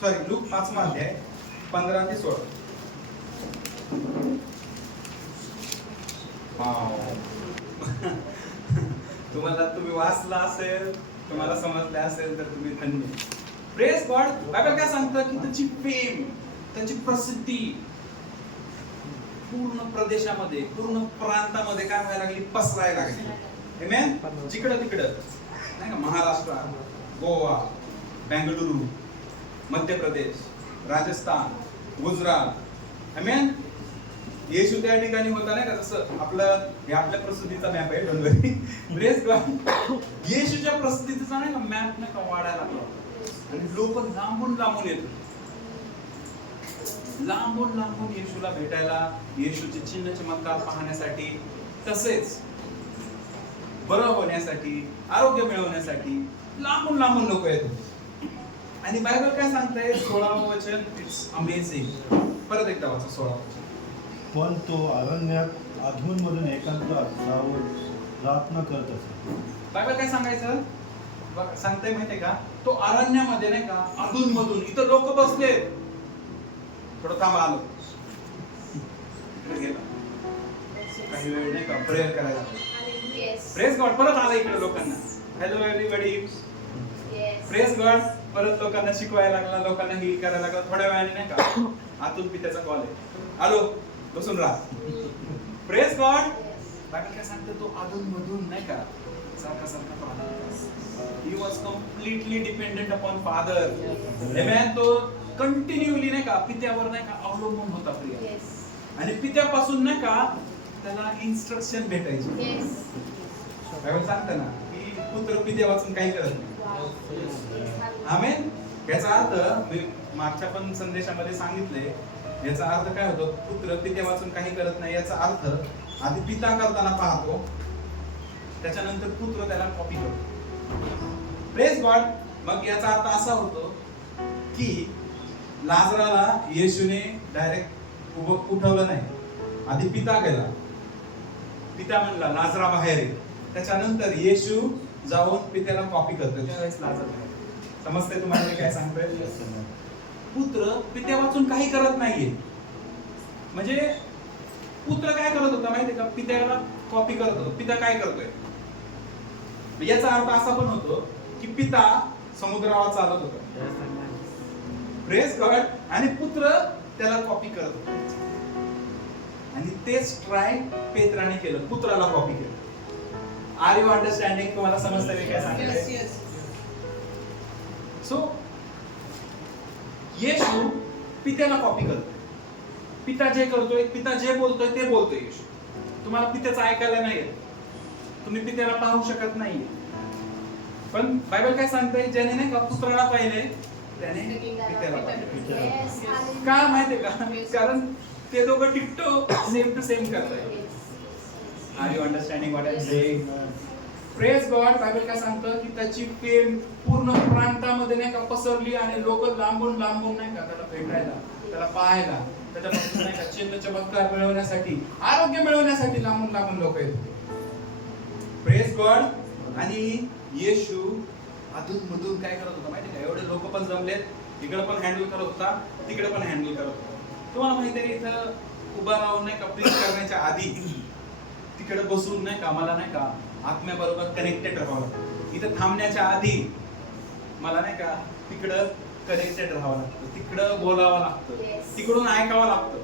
सॉरी लूक 5वा अध्याय 15 ते 16. तुम्ही वाचला असेल, तुम्हाला समजले असेल तर तुम्ही धन्य. Praise God. बायबल काय सांगतं की त्याची फेम, त्याची प्रसिद्धी पूर्ण प्रदेशामध्ये, पूर्ण प्रांतामध्ये काय व्हायला लागली, पसरायला लागली. आमेन. जिकडं तिकडं नाही का, महाराष्ट्र, गोवा, बेंगळुरू, मध्य प्रदेश, राजस्थान, गुजरात. आमेन. येशू त्या ठिकाणी होता नाही का, जसं आपलं हे आपल्या प्रसिद्धीचा मॅप आहे. Don't worry. Praise God. येशूच्या प्रसिद्धीचा नाही का मॅप नाही का वाढायला लागला आणि लोक लांबून लांबून येत, लांबून लांबून येशूला भेटायला, येशूचे चिन्ह चमत्कार पाहण्यासाठी, तसेच बरं होण्यासाठी, आरोग्य मिळवण्यासाठी लांबून लांबून लोक येतात. आणि बायबल काय सांगतंय 16वं वचन, इट्स अमेझिंग. परत एकदा वाचा 16वं वचन. पण तो अरण्यात अधूनमधून एकांतात राहून प्रार्थना करत असे. बायबल काय सांगायचं सांगताय माहितीये का, तो अरण्यामध्ये नाही का अधून मधून, इथं लोक बसले, थोडं थांबा आलो, काही वेळ नाही का प्रेयर करायला. Praise God. परत आला इकडे लोकांना. Hello everybody. Praise God. परत लोकांना शिकवायला लागला, लोकांना हील करायला लागला. थोड्या वेळाने नाही का आतून पित्याचा कॉल आहे, आलो बसून राहा. Praise God. बायबल काय सांगतो, तो अधून मधून नाही का सारखा सारखा He was completely dependent upon Father. Amen. तो कंटिन्यूली नाही का पित्यावर नाही का अवलंबून होता प्रिय. आणि पित्यापासून नाही का त्याला इन्स्ट्रक्शन भेटायची. बायबल सांगतं ना की पुत्र पित्या वाचून काही करत नाही. आमेन. याचा अर्थ मी मागच्या पण संदेशामध्ये सांगितले, याचा अर्थ काय होतो, पुत्र पित्या वाचून काही करत नाही. याचा अर्थ आधी पिता करताना पाहतो, त्याच्यानंतर पुत्र त्याला कॉपी करतो. Praise God. मग याचा अर्थ असा होतो की लाजराला येशूने डायरेक्ट उठवलं नाही. आधी पिता गेला, पिता म्हणला लाजरा बाहेर ये, त्याच्यानंतर येशू जाऊन पित्याला कॉपी करतो. त्यावेळेस लाजर बाहेर. समजतंय तुम्हाला मी काय सांगतोय? पुत्र पित्या वाचून काही करत नाहीये. म्हणजे पुत्र काय करत होता माहितीये का, पित्याला कॉपी करत होता. पिता काय करतोय, याचा अर्थ असा पण होतो की पिता समुद्रावर चालत होता. Praise God. आणि पुत्र त्याला कॉपी करत होता. आणि तेच ट्राय पेत्राने केलं, पुत्राला कॉपी केलं. Are you understanding? तुम्हाला समजतंय मी काय सांगतोय? सो येशू पित्याला कॉपी करतोय. पिता जे करतोय, पिता जे बोलतोय ते बोलतोय येशू. तुम्हाला पित्याचं ऐकायला नाही येत, तुम्ही पित्याला पाहू शकत नाहीये. पण बायबल काय सांगतंय, ज्याने नाही का पुत्राला पाहिले त्याने पित्याला पाहिले. का माहितीये का, कारण ते दोघं टिकटो सेम टू सेम करतायत. Are you understanding what I am saying? Praise God. Bible काय सांगतं की त्याची फेम पूर्ण प्रांतामध्ये नाही का पसरली आणि लोक लांबून लांबून नाही का त्याला भेटायला, त्याला पाहायला, त्याच्यापासून नाही का चिन्ह चमत्कार मिळवण्यासाठी, आरोग्य मिळवण्यासाठी लांबून लांबून लोक येत होते. Praise God. आणि येशू अधून मधून काय करत होता माहिती का, एवढे लोक पण जमलेत, इकडे पण हँडल करत होता, तिकडे पण हँडल करत होता. तुम्हाला माहिती आहे इथं उभा राहून नाही का प्रीच करण्याच्या आधी तिकडे बसून नाही का मला नाही का आत्म्याबरोबर कनेक्टेड राहावं लागतं. इथं थांबण्याच्या आधी मला नाही का तिकडं कनेक्टेड राहावं लागतं, तिकडं बोलावं लागतं, तिकडून ऐकावं लागतं.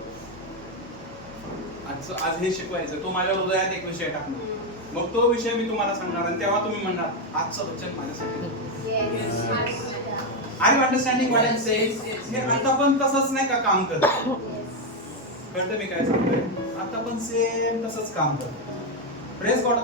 आज हे शिकवायचं, तो माझ्या हृदयात एक विषय टाकणार, मग तो विषय मी तुम्हाला सांगणार आणि तेव्हा तुम्ही म्हणणार आजचं वचन माझ्यासाठी. Are you understanding what I am saying? हे आता पण तसंच नाही का काम करतं. कळतं मी काय सांगतोय? आता पण सेम तसंच काम करतं. Praise God.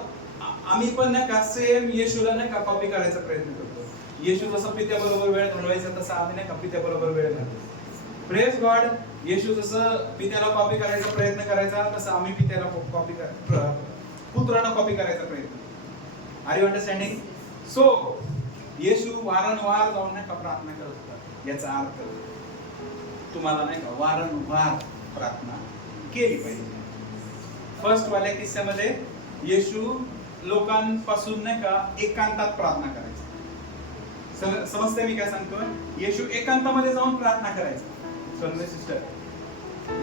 आम्ही पण नाही का सेम येशूला नाही का कॉपी करायचा प्रयत्न करतो. येशू जसं पित्याबरोबर वेळ घालवायचा तसं आम्ही नाही का पित्याबरोबर वेळ घालवतो. Praise God. येशू जसं पित्याला कॉपी करायचा प्रयत्न करायचा तसं आम्ही पित्याला कॉपी पुत्राला कॉपी करायचा प्रयत्न. Are you understanding? So Yeshu वारंवार जाऊन नाही का प्रार्थना करत होता. याचा अर्थ तुम्हाला नाही का वारंवार प्रार्थना केली पाहिजे. फर्स्ट वाल्या किस्स्यामध्ये येशू लोकांपासून नाही का एकांतात प्रार्थना करायचा. समजते मी काय सांगतो? येशू एकांतामध्ये जाऊन प्रार्थना करायचा. सोनवे सिस्टर,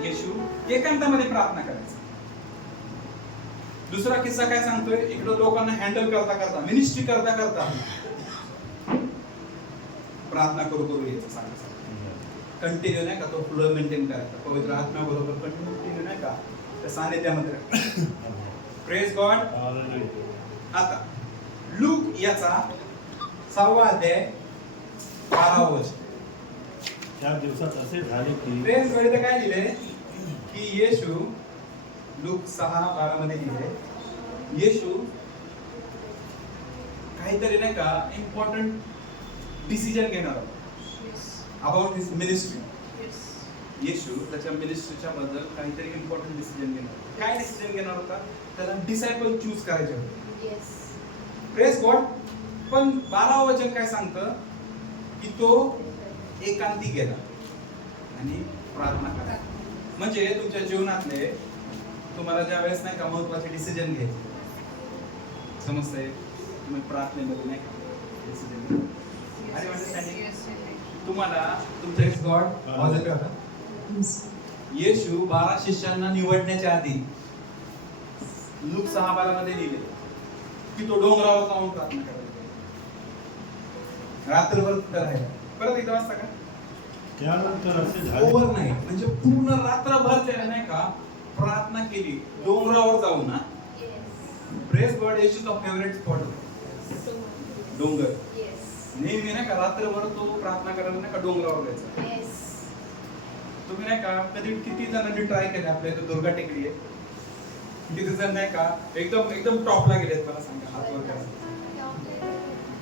येशू एकांतामध्ये प्रार्थना करायचा. दुसरा किस्सा काय सांगतोय? इकडे लोकांना हँडल करता करता, मिनिस्ट्री करता करता प्रार्थना करू यायचं सांगायचं. कंटिन्यू नाही का तो फ्लो मेंटेन करायचा, पवित्र आत्मा बरोबर कंटिन्यू नाही का त्या सानिध्यामध्ये. Praise God. आता लूक याचा 6वा अध्याय 12व वचन. त्या दिवसात असे झाले की प्रेज गॉड इथे काय लिहिले की येशू, लूक 6:12 मध्ये लिहिले, येशू काहीतरी नाही का इम्पॉर्टंट डिसिजन घेणार अबाउट हिज मिनिस्ट्री. येशू त्याच्या मिनिस्ट्रीच्या बद्दल काहीतरी इम्पॉर्टंट डिसिजन घेणार. काय डिसिजन घेणार होता? त्याला डिसायपल चूज करायचे होते. Praise God. पण 12व वचन काय सांगतं की तो एकांती गेला आणि प्रार्थना करा. म्हणजे तुमच्या जीवनातले तुम्हाला ज्या वेळेस नाही का महत्वाचे डिसिजन घ्यायचे, समजतंय, तुम्ही प्रार्थनेमध्ये नाही का डिसिजन घ्या. आणि अंडरस्टँडिंग तुम्हाला तुमच्या इज गॉड पॉझिटिव्ह होता. येशू 12 शिष्यांना निवडण्याच्या आधी लूक 6:12 मध्ये लिहिले की तो डोंगरावर जाऊन प्रार्थना करायला रात्रभर राहिला. परत इथं वाचता का? त्यानंतर असे झाले ओव्हरनाईट म्हणजे पूर्ण रात्रभर त्याने नाही का प्रार्थना केली डोंगरावर जाऊन. ना प्रेज गॉड. येशूचा फेवरेट स्पॉट डोंगर. नेहमी नाही का रात्रभर तो प्रार्थना करायला नाही का डोंगरावर जायचा. तुम्ही नाही का कधी किती जणांनी ट्राय केले? आपल्या इथे दुर्गा टेकडी आहे, किती जण नाही का एकदम एकदम टॉपला गेलेत? मला सांगा, हात वर करा.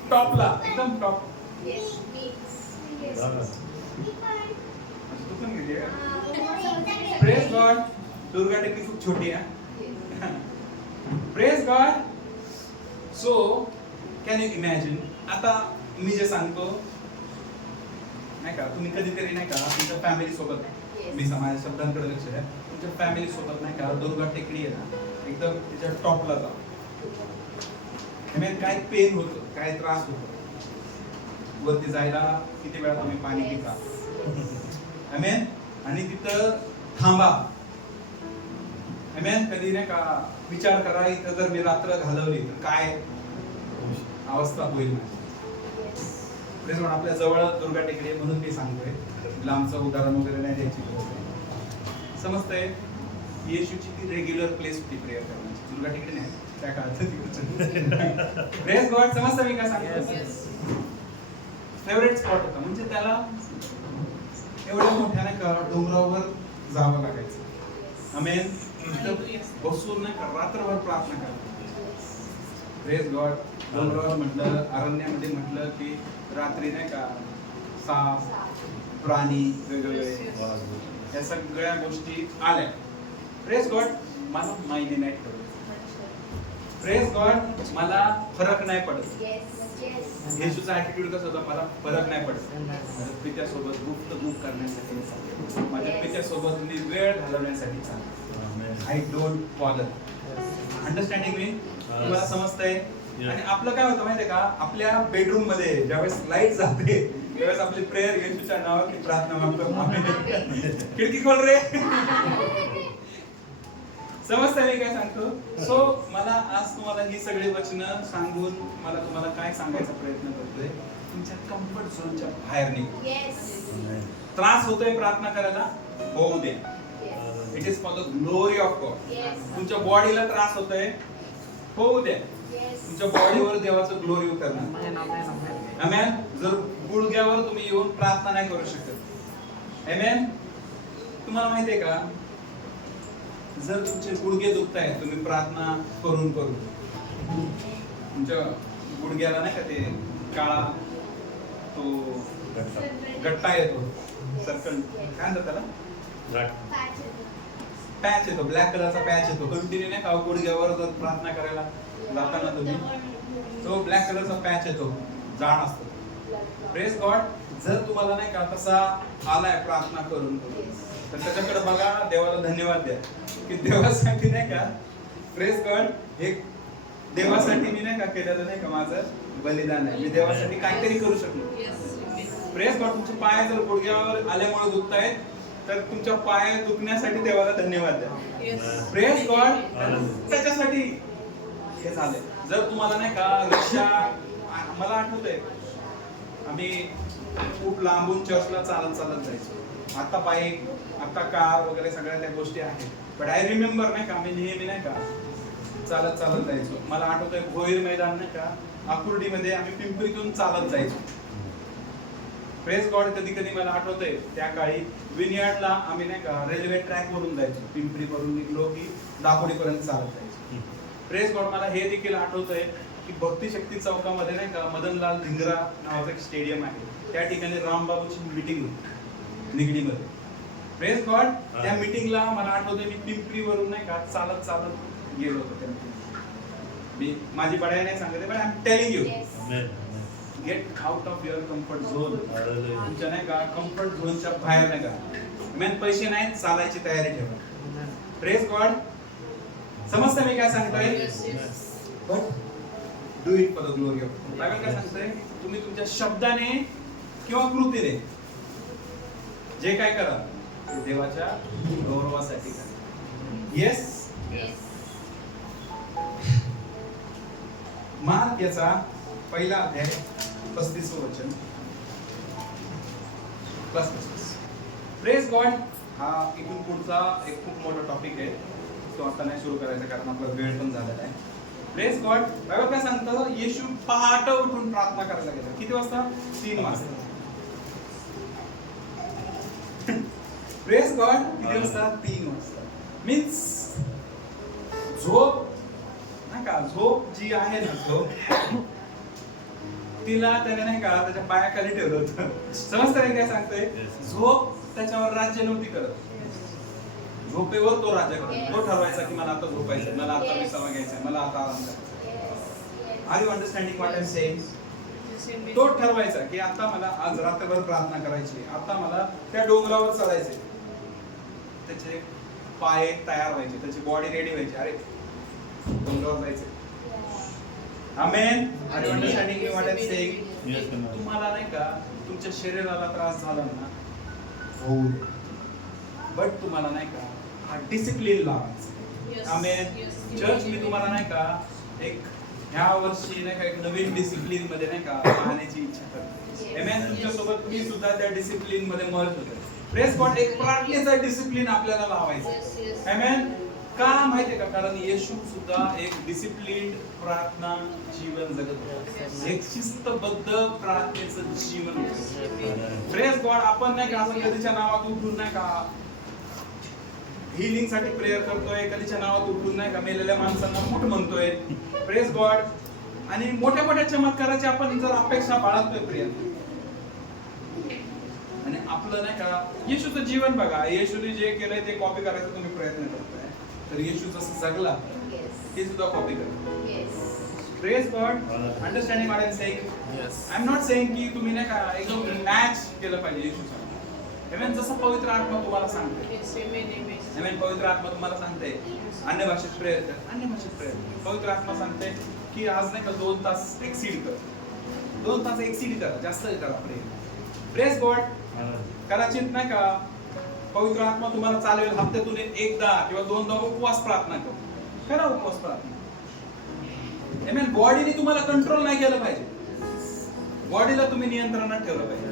टॉपला, एकदम टॉप. तू पण गेली आहे? Praise God. दुर्गा टेकडी खूप छोटी आहे. Praise God. So can you imagine? आता मी जे सांगतो नाही का, तुम्ही कधीतरी नाही का तुमच्या फॅमिली सोबत, मी माझ्या शब्दांकडे लक्ष द्या, तुमच्या फॅमिली सोबत नाही का दुर्गा टेकडी आहे ना, एकदम त्याच्या टॉपला जा. काय पेन होतं, काय त्रास होतो, वरती जायला किती वेळा तुम्ही पाणी पिता, आमेन, आणि तिथं थांबा. आमेन. कधी नाही का विचार करा, इथं जर मी रात्र घालवली तर काय अवस्था होईल माझी. आपल्या जवळ दुर्गा टेकडी आहे म्हणून मी सांगतोय, लांबचं उदाहरण वगैरे नाही द्यायची गरज नाही. समजतंय? येशूची ती रेग्युलर प्लेस होती प्रेयर करण्याची. दुर्गा टेकडी नाही त्या काळात. Praise God. समजतं मी काय सांगतो? फेवरेट स्पॉट होता. म्हणजे त्याला एवढ्या मोठ्याने डोंगरावर जावं लागायचं. आमेन. बसून नाही का रात्रभर प्रार्थना करायची. Praise God. डोंगरावर म्हटलं, अरण्यामध्ये म्हटलं की रात्री नाही का साप, प्राणी वेगवेगळे, या सगळ्या गोष्टी आल्या. Praise God. मला माहिती नाही पडत. Praise God. मला फरक नाही पडत. येशूचा ॲटिट्यूड कसं होता? मला फरक नाही पडत. माझ्या पित्यासोबत गुप्त करण्यासाठी, माझ्या पित्यासोबत मी वेळ घालवण्यासाठी चालतो. I don't bother. अंडरस्टँडिंग मी? तुम्हाला समजतंय? आणि आपलं काय होतं माहितीये का, आपल्या बेडरूम मध्ये ज्यावेळेस लाईट जाते त्यावेळेस आपली प्रेयर येशूच्या नावाची प्रार्थना मागतो. खिडकी खोल रे. समजतंय मी काय सांगतो? सो मला आज तुम्हाला ही सगळी वचनं सांगून मला तुम्हाला काय सांगायचा प्रयत्न करतोय, तुमच्या कम्फर्ट झोनच्या बाहेर निघा. त्रास होतोय प्रार्थना करायला, होऊ द्या. It is for the glory of God. तुमच्या बॉडीला त्रास होतोय, होऊ द्या. तुमच्या बॉडीवर देवाचं ग्लोरी उतरणार. आमेन. जर गुडघ्यावर तुम्ही येऊन प्रार्थना नाही करू शकत, आमेन. तुम्हाला माहितीये का, जर तुमचे गुडघे दुखतायत, तुम्ही प्रार्थना करून करून तुमच्या गुडघ्याला नाही का ते काळा तो गट्टा येतो, सर्कल काय म्हणतात त्याला, पॅच येतो, ब्लॅक कलरचा पॅच येतो. कंटिन्यू नाही का गुडघ्यावर जर प्रार्थना करायला जाताना तुम्ही, तो ब्लॅक कलरचा पॅच येतो, जाण असतो. Praise God. जर तुम्हाला नाही का तसा आलाय प्रार्थना करून तर त्याच्याकडे बघा, देवाला धन्यवाद द्या की देवासाठी नाही का, प्रेज गॉड, एक देवासाठी मी नाही का केलेलं नाही का माझं बलिदान आहे. मी देवासाठी काहीतरी करू शकलो. Press God. तुमचे पाय जर गुडघ्यावर आल्यामुळे दुखतायत तर तुमच्या पाय दुखण्यासाठी देवाला धन्यवाद द्या. Press God. त्याच्यासाठी हे झाले. जर तुम्हाला नाही का रिक्षा, मला आठवतंय आम्ही खूप लांबून चर्चला चालत चालत जायचो. आता बाईक, आता कार वगैरे सगळ्या त्या गोष्टी आहेत. बट आय रिमेंबर नाही का आम्ही नेहमी नाही का चालत चालत जायचो. मला आठवतंय भोईर मैदान नाही का आकुर्डीमध्ये आम्ही पिंपरीतून चालत जायचो. Press God. कधी कधी मला आठवतंय त्या काळी विनयार्डला आम्ही नाही का रेल्वे ट्रॅक वरून जायचो. पिंपरी वरून निघलो की दापोडीपर्यंत चालत जायचो. Press God. मला हे देखील आठवतंय की भक्ती शक्ती चौकामध्ये नाही का मदनलाल धिंगरा नावाचं एक स्टेडियम आहे. त्या ठिकाणी रामबाबूची मीटिंग होती निगडीमध्ये. Press God. त्या मीटिंगला मला आठवतंय मी पिंपरीवरून नाही का चालत चालत गेलो होतो त्या मीटिंगला. मी माझी बडाई नाही सांगते पण I am telling you, get out of your comfort zone. तुमच्या नाही का कम्फर्ट झोनच्या बाहेर नाही का. मेन पैसे नाही, चालायची तयारी ठेवा. Press God. समजतं मी काय सांगतोय? But do it for the glory of God. Bible काय सांगतंय? तुम्ही तुमच्या शब्दाने किंवा कृतीने जे काय करा ते देवाच्या गौरवासाठी करा. येस. मार्क याचा पहिला अध्याय 35 वचन. Press God. हा इथून पुढचा एक खूप मोठा टॉपिक आहे. तो आता नाही सुरू करायचा कारण आपला वेळ पण झालेला आहे. Press God. बायबल काय सांगतं? येशू पहाटे उठून प्रार्थना करायला गेला. किती वाजता? 3 वाजता. Press God. किती वाजता? 3 वाजता. मीन्स झोप नाही का, झोप जी आहे ना झोप, तिला त्याने नाही का त्याच्या पायाखाली ठेवलं होतं. समजतं काय सांगतोय? झोप त्याच्यावर राज्य नव्हती करत. झोपेवर तो राज्य करत. तो ठरवायचा की मला आता झोपायचं, मला आता विसावा घ्यायचा, मला आता आराम करायचा. Are you understanding what I am saying? तो ठरवायचा की आता मला आज रात्रभर प्रार्थना करायची, आता मला त्या डोंगरावर चढायचे. त्याचे पाय तयार व्हायचे, त्याची बॉडी रेडी व्हायची. अरे डोंगरावर जायचे. Amen. Are you understanding what I am saying? तुम्हाला नाही का तुमच्या शरीराला त्रास झाला ना होऊ दे, बट तुम्हाला नाही का हा डिसिप्लिन लावायचा. आमेन. चर्च मी तुम्हाला नाही का एक ह्या वर्षी नाही का एक नवीन डिसिप्लिन मध्ये नाही का राहण्याची इच्छा करते. आमेन. तुमच्या सोबत मी सुद्धा त्या डिसिप्लिन मध्ये मर्ज होतो. Press God. एक प्रार्थनेचा डिसिप्लिन आपल्याला लावायचा. आमेन. का माहितीये का? कारण येशू सुद्धा एक डिसिप्लिन प्रार्थना जीवन जगत होता. एक शिस्तबद्ध प्रार्थनेचं जीवन होतं. Press God. आपण नाही का असं कधीच्या नावात उठून नाही का हिलिंग साठी प्रेयर करतोय, कधीच्या नावात उठून नाही का मेलेल्या माणसांना मूठ म्हणतोय. Press God. आणि मोठ्या मोठ्या चमत्काराची आपण जर अपेक्षा बाळगतोय प्रिय, आणि आपलं नाही का येशूचं जीवन बघा. येशूने जे केलंय ते कॉपी करायचा तुम्ही प्रयत्न करताय, तर येशू जसं जगला ते सुद्धा कॉपी करा. Press God. Understanding what I am saying? I am not saying की तुम्ही नाही का एकदम मॅच केलं पाहिजे येशूचं. आमेन. जसं पवित्र आत्मा तुम्हाला सांगते. आमेन. पवित्र आत्मा तुम्हाला सांगते अन्य भाषेत प्रेयर कर, अन्य भाषेत प्रेयर. पवित्र आत्मा सांगते की आज नाही का 2 तास एक्सीड कर, 2 तास एक्सीड करा, जास्त करा प्रेयर. Press God. कदाचित नाही का पवित्र आत्मा तुम्हाला चालवेल हप्त्यातून एकदा किंवा 2दा उपवास प्रार्थना करा उपवास प्रार्थना. आमेन. बॉडीने तुम्हाला कंट्रोल नाही केलं पाहिजे, बॉडीला तुम्ही नियंत्रणात ठेवलं पाहिजे.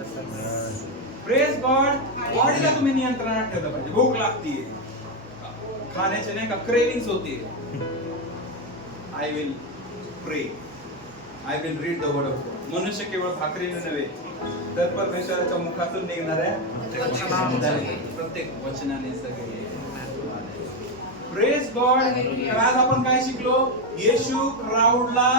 Press God. बॉडीला तुम्ही नियंत्रणात ठेवलं पाहिजे. भूक लागतीये, खाण्याचे नाही का क्रेविंग्स होते. आय विल प्रे, I will read the word of God. मनुष्य केवळ भाकरीने नव्हे तर परमेश्वराच्या मुखातून निघणाऱ्या प्रत्येक वचनाने सगळे. Press God. तर आज आपण काय शिकलो? येशू क्राऊडला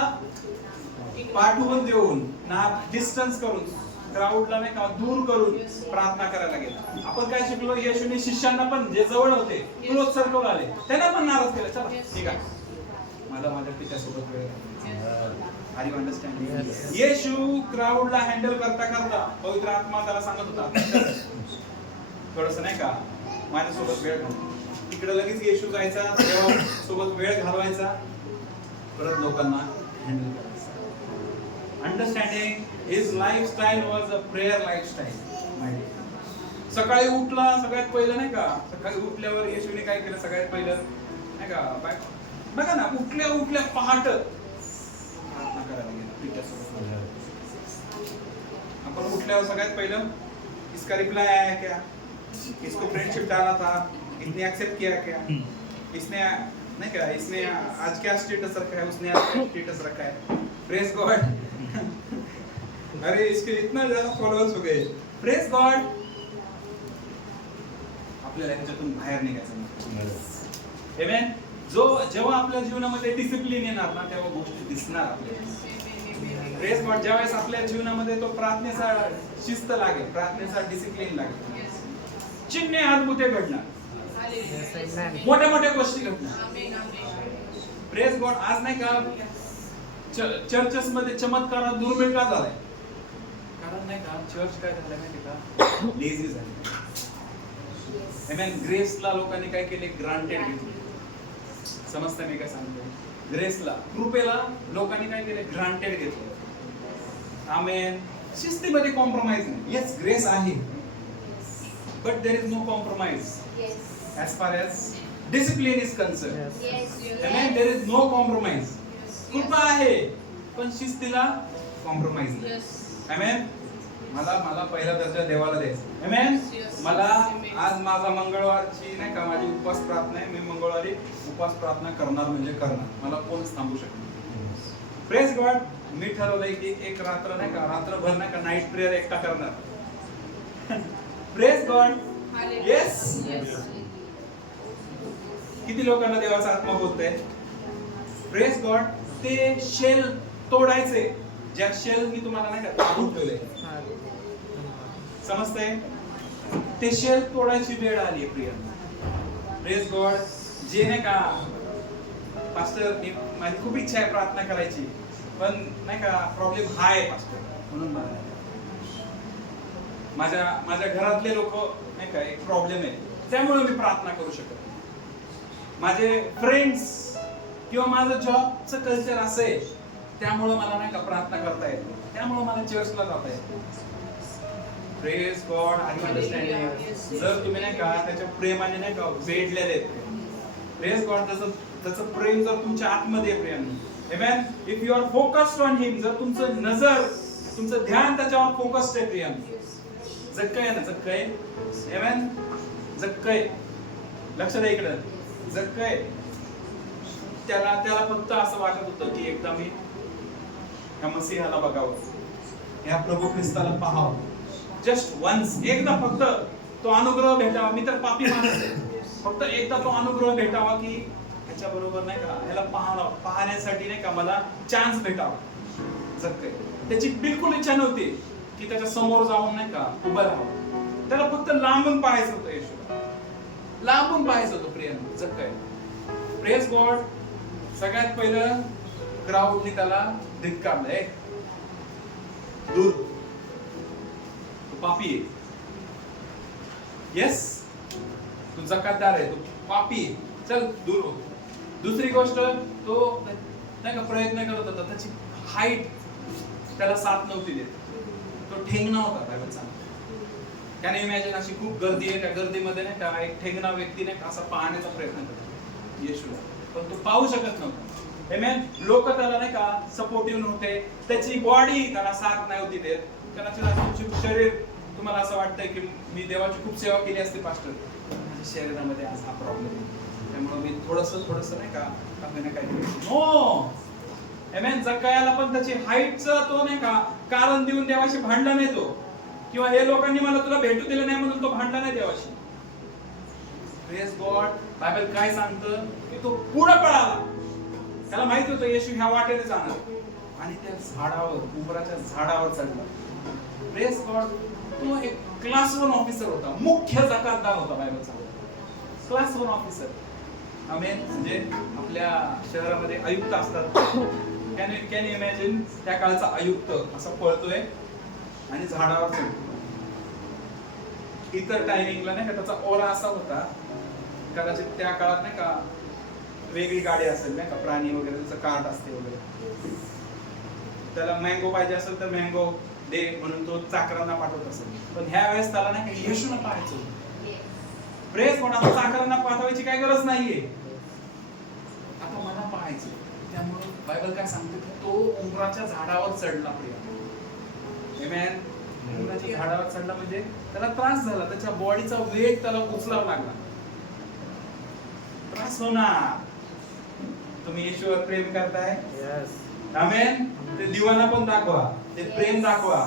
पाठवून देऊन ना डिस्टन्स करून, क्राऊडला नाही का दूर करून प्रार्थना करायला गेला. आपण काय शिकलो? येशूने शिष्यांना पण जे जवळ होते क्लोज सर्कल आले त्यांना पण नाराज केलं. चला ठीक आहे, मला माझ्या पित्यासोबत वेळ घालवायचा. Are you understanding? येशू क्राऊडला हँडल करता करता पवित्र आत्मा त्याला सांगत होता थोडस नाही का माझ्यासोबत वेळ घालवा. तिकडे लगेच येशू जायचा, देवा सोबत वेळ घालवायचा, परत लोकांना हँडल करायचा. Understanding his lifestyle was a prayer lifestyle. सकाळी उठला सगळ्यात पहिलं नाही का, सकाळी उठल्यावर येशूने काय केलं सगळ्यात पहिलं नाही का, बघा ना, उठल्या उठल्या पहाट प्रार्थना करायला गेला. आपण उठल्यावर सगळ्यात पहिलं इसका रिप्लाई आया क्या, इसको फ्रेंडशिप डाला था, इसने एक्सेप्ट किया क्या, इसने नहीं क्या, इसने आज क्या स्टेटस रखा है, उसने आज क्या स्टेटस रखा है. Praise God. अरे इसके इतना ज्यादा फॉलोअर्स हो गए. Praise God. आपल्याला ह्याच्यातून बाहेर निघायचं. आमेन. जेव्हा आपल्या जीवनामध्ये डिसिप्लिन येणार ना, तेव्हा गोष्टी दिसणार आपल्याला. Praise God. ज्यावेळेस आपल्या जीवनामध्ये तो प्रार्थनेचा शिस्त लागेल, प्रार्थनेचा डिसिप्लिन लागेल, चिन्हे अद्भुते घडणार, मोठ्या मोठ्या गोष्टी घडणार. Praise God. आज नाही का चर्चेस मध्ये चमत्कार दुर्मिळ का झालाय, कारण नाही का चर्च काय झालं माहिती का, लेझी झाली. आमेन. ग्रेसला लोकांनी काय केले, ग्रांटेड घेतले. समजतं मी काय सांगतो, ग्रेसला, कृपेला लोकांनी काय केले, ग्रांटेड घेतले. आमेन. शिस्तीमध्ये कॉम्प्रोमाइज नाही. येस, ग्रेस आहे, but there is no compromise as far as discipline is concerned. Amen. There is no compromise. कृपा आहे, पण शिस्तीला कॉम्प्रोमाइज नाही. Amen. मला पहिला दर्जा देवाला द्यायचा. Amen. मला आज माझा मंगळवारची नाही का माझी उपवास प्रार्थना आहे, मी मंगळवारी उपवास प्रार्थना करणार म्हणजे करणार, मला कोणच थांबू शकत नाही. Praise God. मी ठरवलंय की एक रात्र नाही का, रात्रभर नाही का नाईट प्रेयर एकटा करणार. Praise God. येस. किती लोकांना देवाचा आत्मा बोलतोय. Praise God. ते शेल तोडायचे, ज्या शेल मी तुम्हाला नाही का दाबून ठेवले, समजतंय, ते शेल तोडायची वेळ आली आहे प्रिय. Praise God. जे नाही का पास्टर, माझी खूप इच्छा आहे प्रार्थना करायची, पण नाही का प्रॉब्लेम हा आहे पास्टर, म्हणून माझ्या घरातले लोक नाही का एक प्रॉब्लेम आहे, त्यामुळे मी प्रार्थना करू शकत. माझे फ्रेंड्स किंवा माझं जॉबचं कल्चर असं आहे, त्यामुळे मला नाही का प्रार्थना करता येत, त्यामुळे मला चर्चला जाता येत. Praise God. I understanding. जर तुम्ही नाही का त्याच्या प्रेमाने नाही का वेढलेले आहेत, प्रेज गॉड, त्याचं प्रेम जर तुमच्या आतमध्ये आहे प्रियांनो. Amen. If you are focused on him, जर तुमचं ध्यान त्याच्यावर फोकस्ड आहे प्रियांनो. जक्कय ना, जक्कय. आमेन. जक्कय. लक्ष द्या इकडे. जक्कय त्याला फक्त असं वाटत होतं की एकदा मी या मसीहाला बघावं, या प्रभू ख्रिस्ताला पाहावं, जस्ट वन्स, एकदा फक्त तो अनुग्रह भेटावा. मी तर पापी माणूस आहे, फक्त एकदा तो अनुग्रह भेटावा की ह्याच्या बरोबर नाही का ह्याला पाहण्यासाठी नाही का मला चान्स भेटावा. जक्कय त्याची बिलकुल इच्छा नव्हती की त्याच्या समोर जाऊन नाही का उभं राहावं, त्याला फक्त लांबून पाहायचं होतं, येशूला लांबून पाहायचं होतं प्रियांनो. जक्कय. Praise God. सगळ्यात पहिलं क्राऊडने त्याला धिक्कारलंय, दूर, तू पापी आहे. येस, तू जकातदार आहे, तू पापी आहे, चल दूर हो. दुसरी गोष्ट, तो नाही का प्रयत्न करत होता, त्याची हाईट त्याला साथ नव्हती देत, तो ठेंगणा होता बायबलचा. त्याने इमॅजिन अशी खूप गर्दी आहे, त्या गर्दीमध्ये नाही का एक ठेंगणा व्यक्ती नाही का असा पाहण्याचा प्रयत्न करतो येशूला, पण तो पाहू शकत नव्हता. आमेन. लोक त्याला नाही का सपोर्टिव्ह नव्हते, त्याची बॉडी त्याला साथ नाही होती देत. कदाचित तुमचे शरीर, तुम्हाला असं वाटतंय की मी देवाची खूप सेवा केली असते पास्टर, माझ्या शरीरामध्ये आज हा प्रॉब्लेम आहे, त्यामुळे मी थोडस नाही का काय नो. आमेन. जक्कयाला पण त्याची हाईटचं तो नाही का कारण देऊन देवाशी भांडला नाही तो, किंवा हे लोकांनी मला तुला भेटू दिलं नाही म्हणून तो भांडला नाही देवाशी. Praise God. बायबल काय सांगतं की तो पुढे पळाला, त्याला माहिती होतं येशू ह्या वाटेने जाणार, आणि त्या झाडावर, उंबराच्या झाडावर चढला. Praise God. तो एक क्लास 1 ऑफिसर होता, मुख्य जकातदार होता बायबलचा, क्लास 1 ऑफिसर. आमेन. म्हणजे आपल्या शहरामध्ये आयुक्त असतात, कॅन यू इमॅजिन, त्या काळचा आयुक्त असा पळतोय आणि झाडावर चढतो. इतर टायमिंगला नाही का त्याचा ओरा असा होता, कदाचित त्या काळात नाही का वेगळी गाडी असेल नाही का, प्राणी वगैरे, त्याचं कार्ट असते वगैरे, त्याला मँगो पाहिजे असेल तर मँगो दे म्हणून तो चाकरांना पाठवत असेल. पण ह्या वेळेस त्याला नाही का येशूला पाहायचं. प्रेस कोणाला चाकरांना पाठवायची काही गरज नाहीये. आता मला पाहायचं. त्यामुळे बायबल काय सांगते की तो उंबराच्या झाडावर चढला प्रिय. आमेन. उंबराच्या झाडावर चढला म्हणजे त्याला त्रास झाला, त्याच्या बॉडीचा वेट त्याला उचलावा लागला. त्रास होणार. तुम्ही येशूवर प्रेम करताय. आमेन. ते दिवाना पण दाखवा, ते प्रेम दाखवा.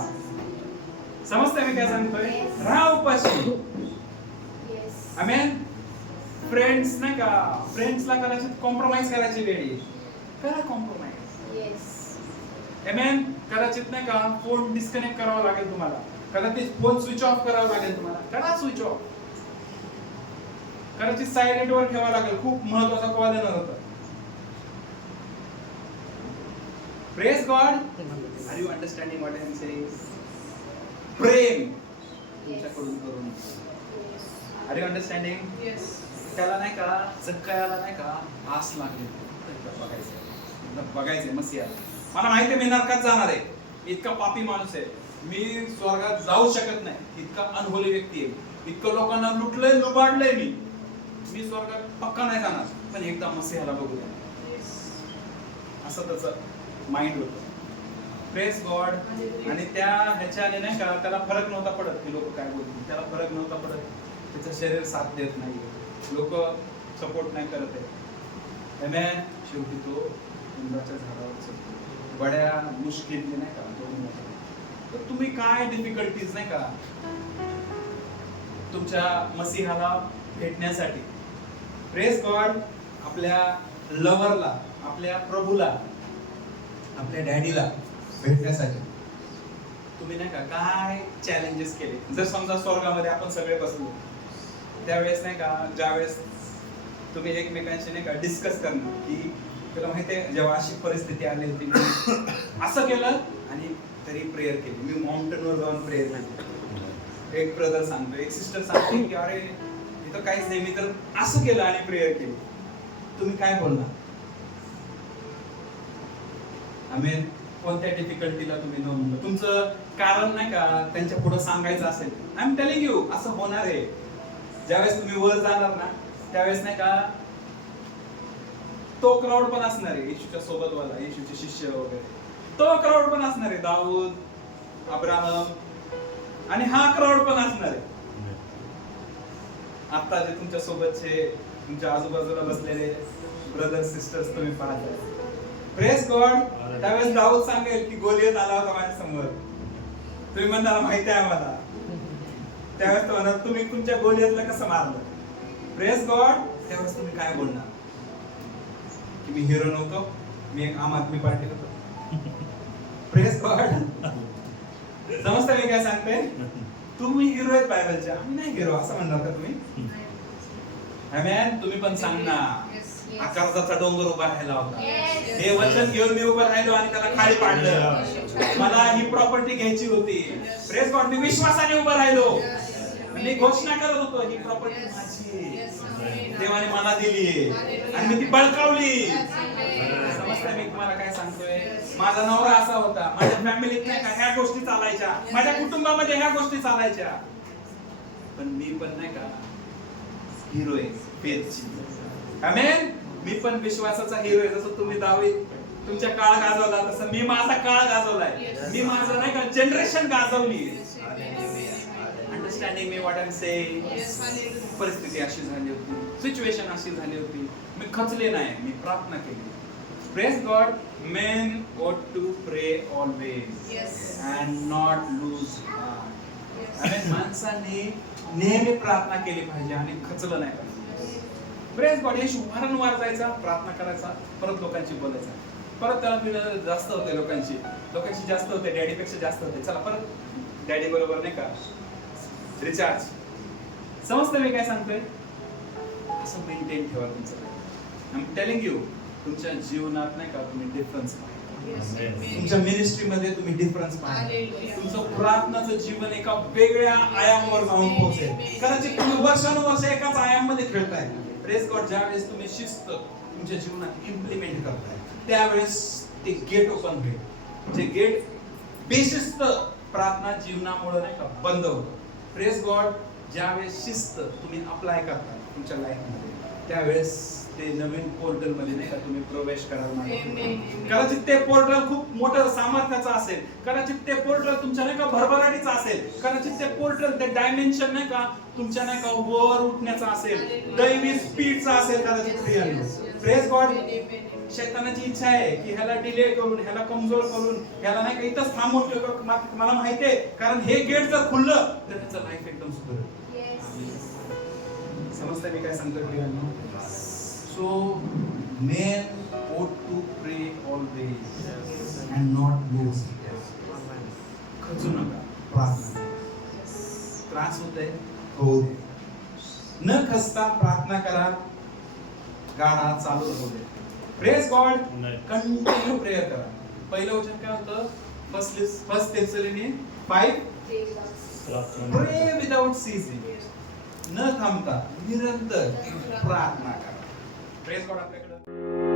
समजतंय मी काय सांगतोय? राहा उपाशी. आमेन. फ्रेंड्स नाही का, फ्रेंड्सला कदाचित कॉम्प्रोमाइज करायची वेळ येईल. करा कॉम्प्रोमाइज. आमेन. कदाचित नाही का फोन डिस्कनेक्ट करावा लागेल तुम्हाला, कदाचित फोन स्विच ऑफ करावा लागेल तुम्हाला. करा स्विच ऑफ. कदाचित सायलेंट वर ठेवावा लागेल. खूप महत्वाचा कॉल येणार होता. Praise God. Are you understanding what I am saying? प्रेम तुमच्याकडून करून. Are you understanding? Yes. त्याला नाही का जक्कायाला नाही का आस लागली. बघायचंय मसीहा. मला माहिती आहे मी नरकात जाणार आहे. इतका पापी माणूस आहे. मी स्वर्गात जाऊ शकत नाही. इतका अनहोली व्यक्ती आहे. इतकं लोकांना लुटलंय, लुबाडलंय मी. मी स्वर्गात पक्का नाही जाणार. पण एकदा मसीहाला बघूया. असं त्याचं माइंड होतं. Press God. आणि त्या ह्याच्याने नाही का त्याला फरक नव्हता पडत की लोक काय बोलतील. त्याला फरक नव्हता पडत. त्याचं शरीर साथ देत नाही, लोक सपोर्ट नाही करत आहे. आमेन. शेवटी तो उंबराच्या झाडावर चढतो. बड्या मुश्किलने नाही का तो. तर तुम्ही काय डिफिकल्टीज नाही का तुमच्या मसीहाला भेटण्यासाठी, प्रेस गॉड, आपल्या लव्हरला, आपल्या प्रभूला, आपल्या डॅडीला भेटण्यासाठी तुम्ही नाही का काय चॅलेंजेस केले. जर समजा स्वर्गामध्ये आपण सगळे बसलो त्यावेळेस नाही का, ज्यावेळेस तुम्ही एकमेकांशी नाही का डिस्कस करणं की तुला माहितीये जेव्हा अशी परिस्थिती आली होती मी असं केलं आणि तरी प्रेयर केली. मी माउंटेनवर जाऊन प्रेयर केली. एक ब्रदर सांगतो, एक सिस्टर सांगते की अरे इथं काहीच नाही, मी तर असं केलं आणि प्रेयर केली. तुम्ही काय बोलणार? आमेन. कोणत्या डिफिकल्टीला तुम्ही न म्हणलं तुमचं कारण नाही का त्यांच्या पुढे सांगायचं असेल, आय एम टेलिंग यू असं होणार आहे. ज्यावेळेस तुम्ही वर जाणार ना त्यावेळेस नाही का तो क्राऊड पण असणार आहे येशूच्या सोबत वाला, येशूचे शिष्य वगैरे. तो क्राऊड पण असणार आहे, दाऊद, अब्राहम, आणि हा क्राऊड पण असणार आहे. आता जे तुमच्या सोबतचे तुमच्या आजूबाजूला बसलेले ब्रदर सिस्टर्स तुम्ही पाहताय. Press God. त्यावेळेस दाऊद सांगेल की गोलियत आला होता माझ्या समोर. तुम्ही म्हणणार माहिती आहे आम्हाला. त्यावेळेस तो म्हणणार तुम्ही तुमच्या गोलियतला कसं मारलं. Press God. त्यावेळेस तुम्ही काय बोलणार की मी हिरो नव्हतो, मी एक आम आदमी पार्टी होतो. Press God. समजतं मी काय सांगते? तुम्ही हिरो आहेत बायबलच्या, आम्ही नाही हिरो असं म्हणणार का तुम्ही? आमेन. तुम्ही पण सांगणार आकाशाचा डोंगर उभा राहिला होता, हे वचन घेऊन मी उभं राहिलो आणि त्याला खाली पाडलं. मला ही प्रॉपर्टी घ्यायची होती. Press God. मी विश्वासाने उभं राहिलो. मी घोषणा करत होतो ही प्रॉपर्टी माझी, देवाने मला दिली आणि मी ती बळकावली. समजतं मी तुम्हाला काय सांगतोय? माझा नवरा असा होता, माझ्या फॅमिलीत नाही का ह्या गोष्टी चालायच्या, माझ्या कुटुंबामध्ये ह्या गोष्टी चालायच्या, पण मी पण नाही का हिरो आहे फेथची. आमेन. मी पण विश्वासाचा हिरो आहे. जसं तुम्ही दावीद तुमच्या काळ गाजवला तसं मी माझा काळ गाजवलाय. मी माझं नाही का जनरेशन गाजवली. Understanding me what I am saying. परिस्थिती अशी झाली होती, सिच्युएशन अशी झाली होती, मी खचले नाही, मी प्रार्थना केली. Praise God. Main ought to pray always and not lose heart. आमेन. माणसाने नेहमी प्रार्थना केली पाहिजे आणि खचलं नाही पाहिजे. Praise God. येशू वारंवार जायचा, प्रार्थना करायचा, परत लोकांशी बोलायचा. परत त्याला पिढ जास्त होते, लोकांची जास्त होते, डॅडीपेक्षा जास्त होते. चला परत डॅडी बरोबर नाही का रिचार्ज. समजतं मी काय सांगतोय? असं मेंटेन ठेवा तुमचं. आय एम टेलिंग यू तुमच्या जीवनात नाही का तुम्ही डिफरन्स पाहिजे. तुमच्या मिनिस्ट्रीमध्ये तुम्ही डिफरन्स पाहिजे. तुमचं प्रार्थनाचं जीवन एका वेगळ्या आयामावर जाऊन पोहोचेल. कदाचित तुम्ही वर्षानुवर्ष एकाच आयाममध्ये खेळताय. Press God. ज्यावेळेस तुम्ही शिस्त तुमच्या जीवनात इम्प्लिमेंट करताय त्यावेळेस ते गेट ओपन होईल. जे गेट बेशिस्त प्रार्थना जीवनामुळे नाही का बंद होतं. Praise God. ज्यावेळेस शिस्त तुम्ही अप्लाय करता तुमच्या लाईफ मध्ये, त्यावेळेस ते नवीन पोर्टल मध्ये नाही का तुम्ही प्रवेश कराल. कदाचित ते पोर्टल खूप मोठं सामर्थ्याचं असेल, कदाचित ते पोर्टल तुमच्या नाही का भरभराटीचं असेल, कदाचित ते पोर्टल ते डायमेन्शन नाही का तुमच्या नाही का वर उठण्याचं असेल, दैवी स्पीडचा असेल कदाचित. Praise God. शैतानाची इच्छा आहे की ह्याला डिले करून, ह्याला कमजोर करून, ह्याला नाही का इथंच थांबवून ठेवतो. मला माहिती आहे, कारण हे गेट जर खुललं तर त्याचं लाईफ एकदम सुधारेल. समजतंय मी काय सांगतो? So men ought to pray always and not lose. खचू नका प्रार्थना. त्रास होतोय हो, न खचता प्रार्थना करा. गाणं चालू राहू दे. Praise God. कंटिन्यू प्रेयर करा. पहिलं वचन काय होतं? फर्स्ट थेसलोनियन 5 प्रे विदाउट सीजिंग. न थांबता निरंतर प्रार्थना करा. Praise God. आपल्याकडे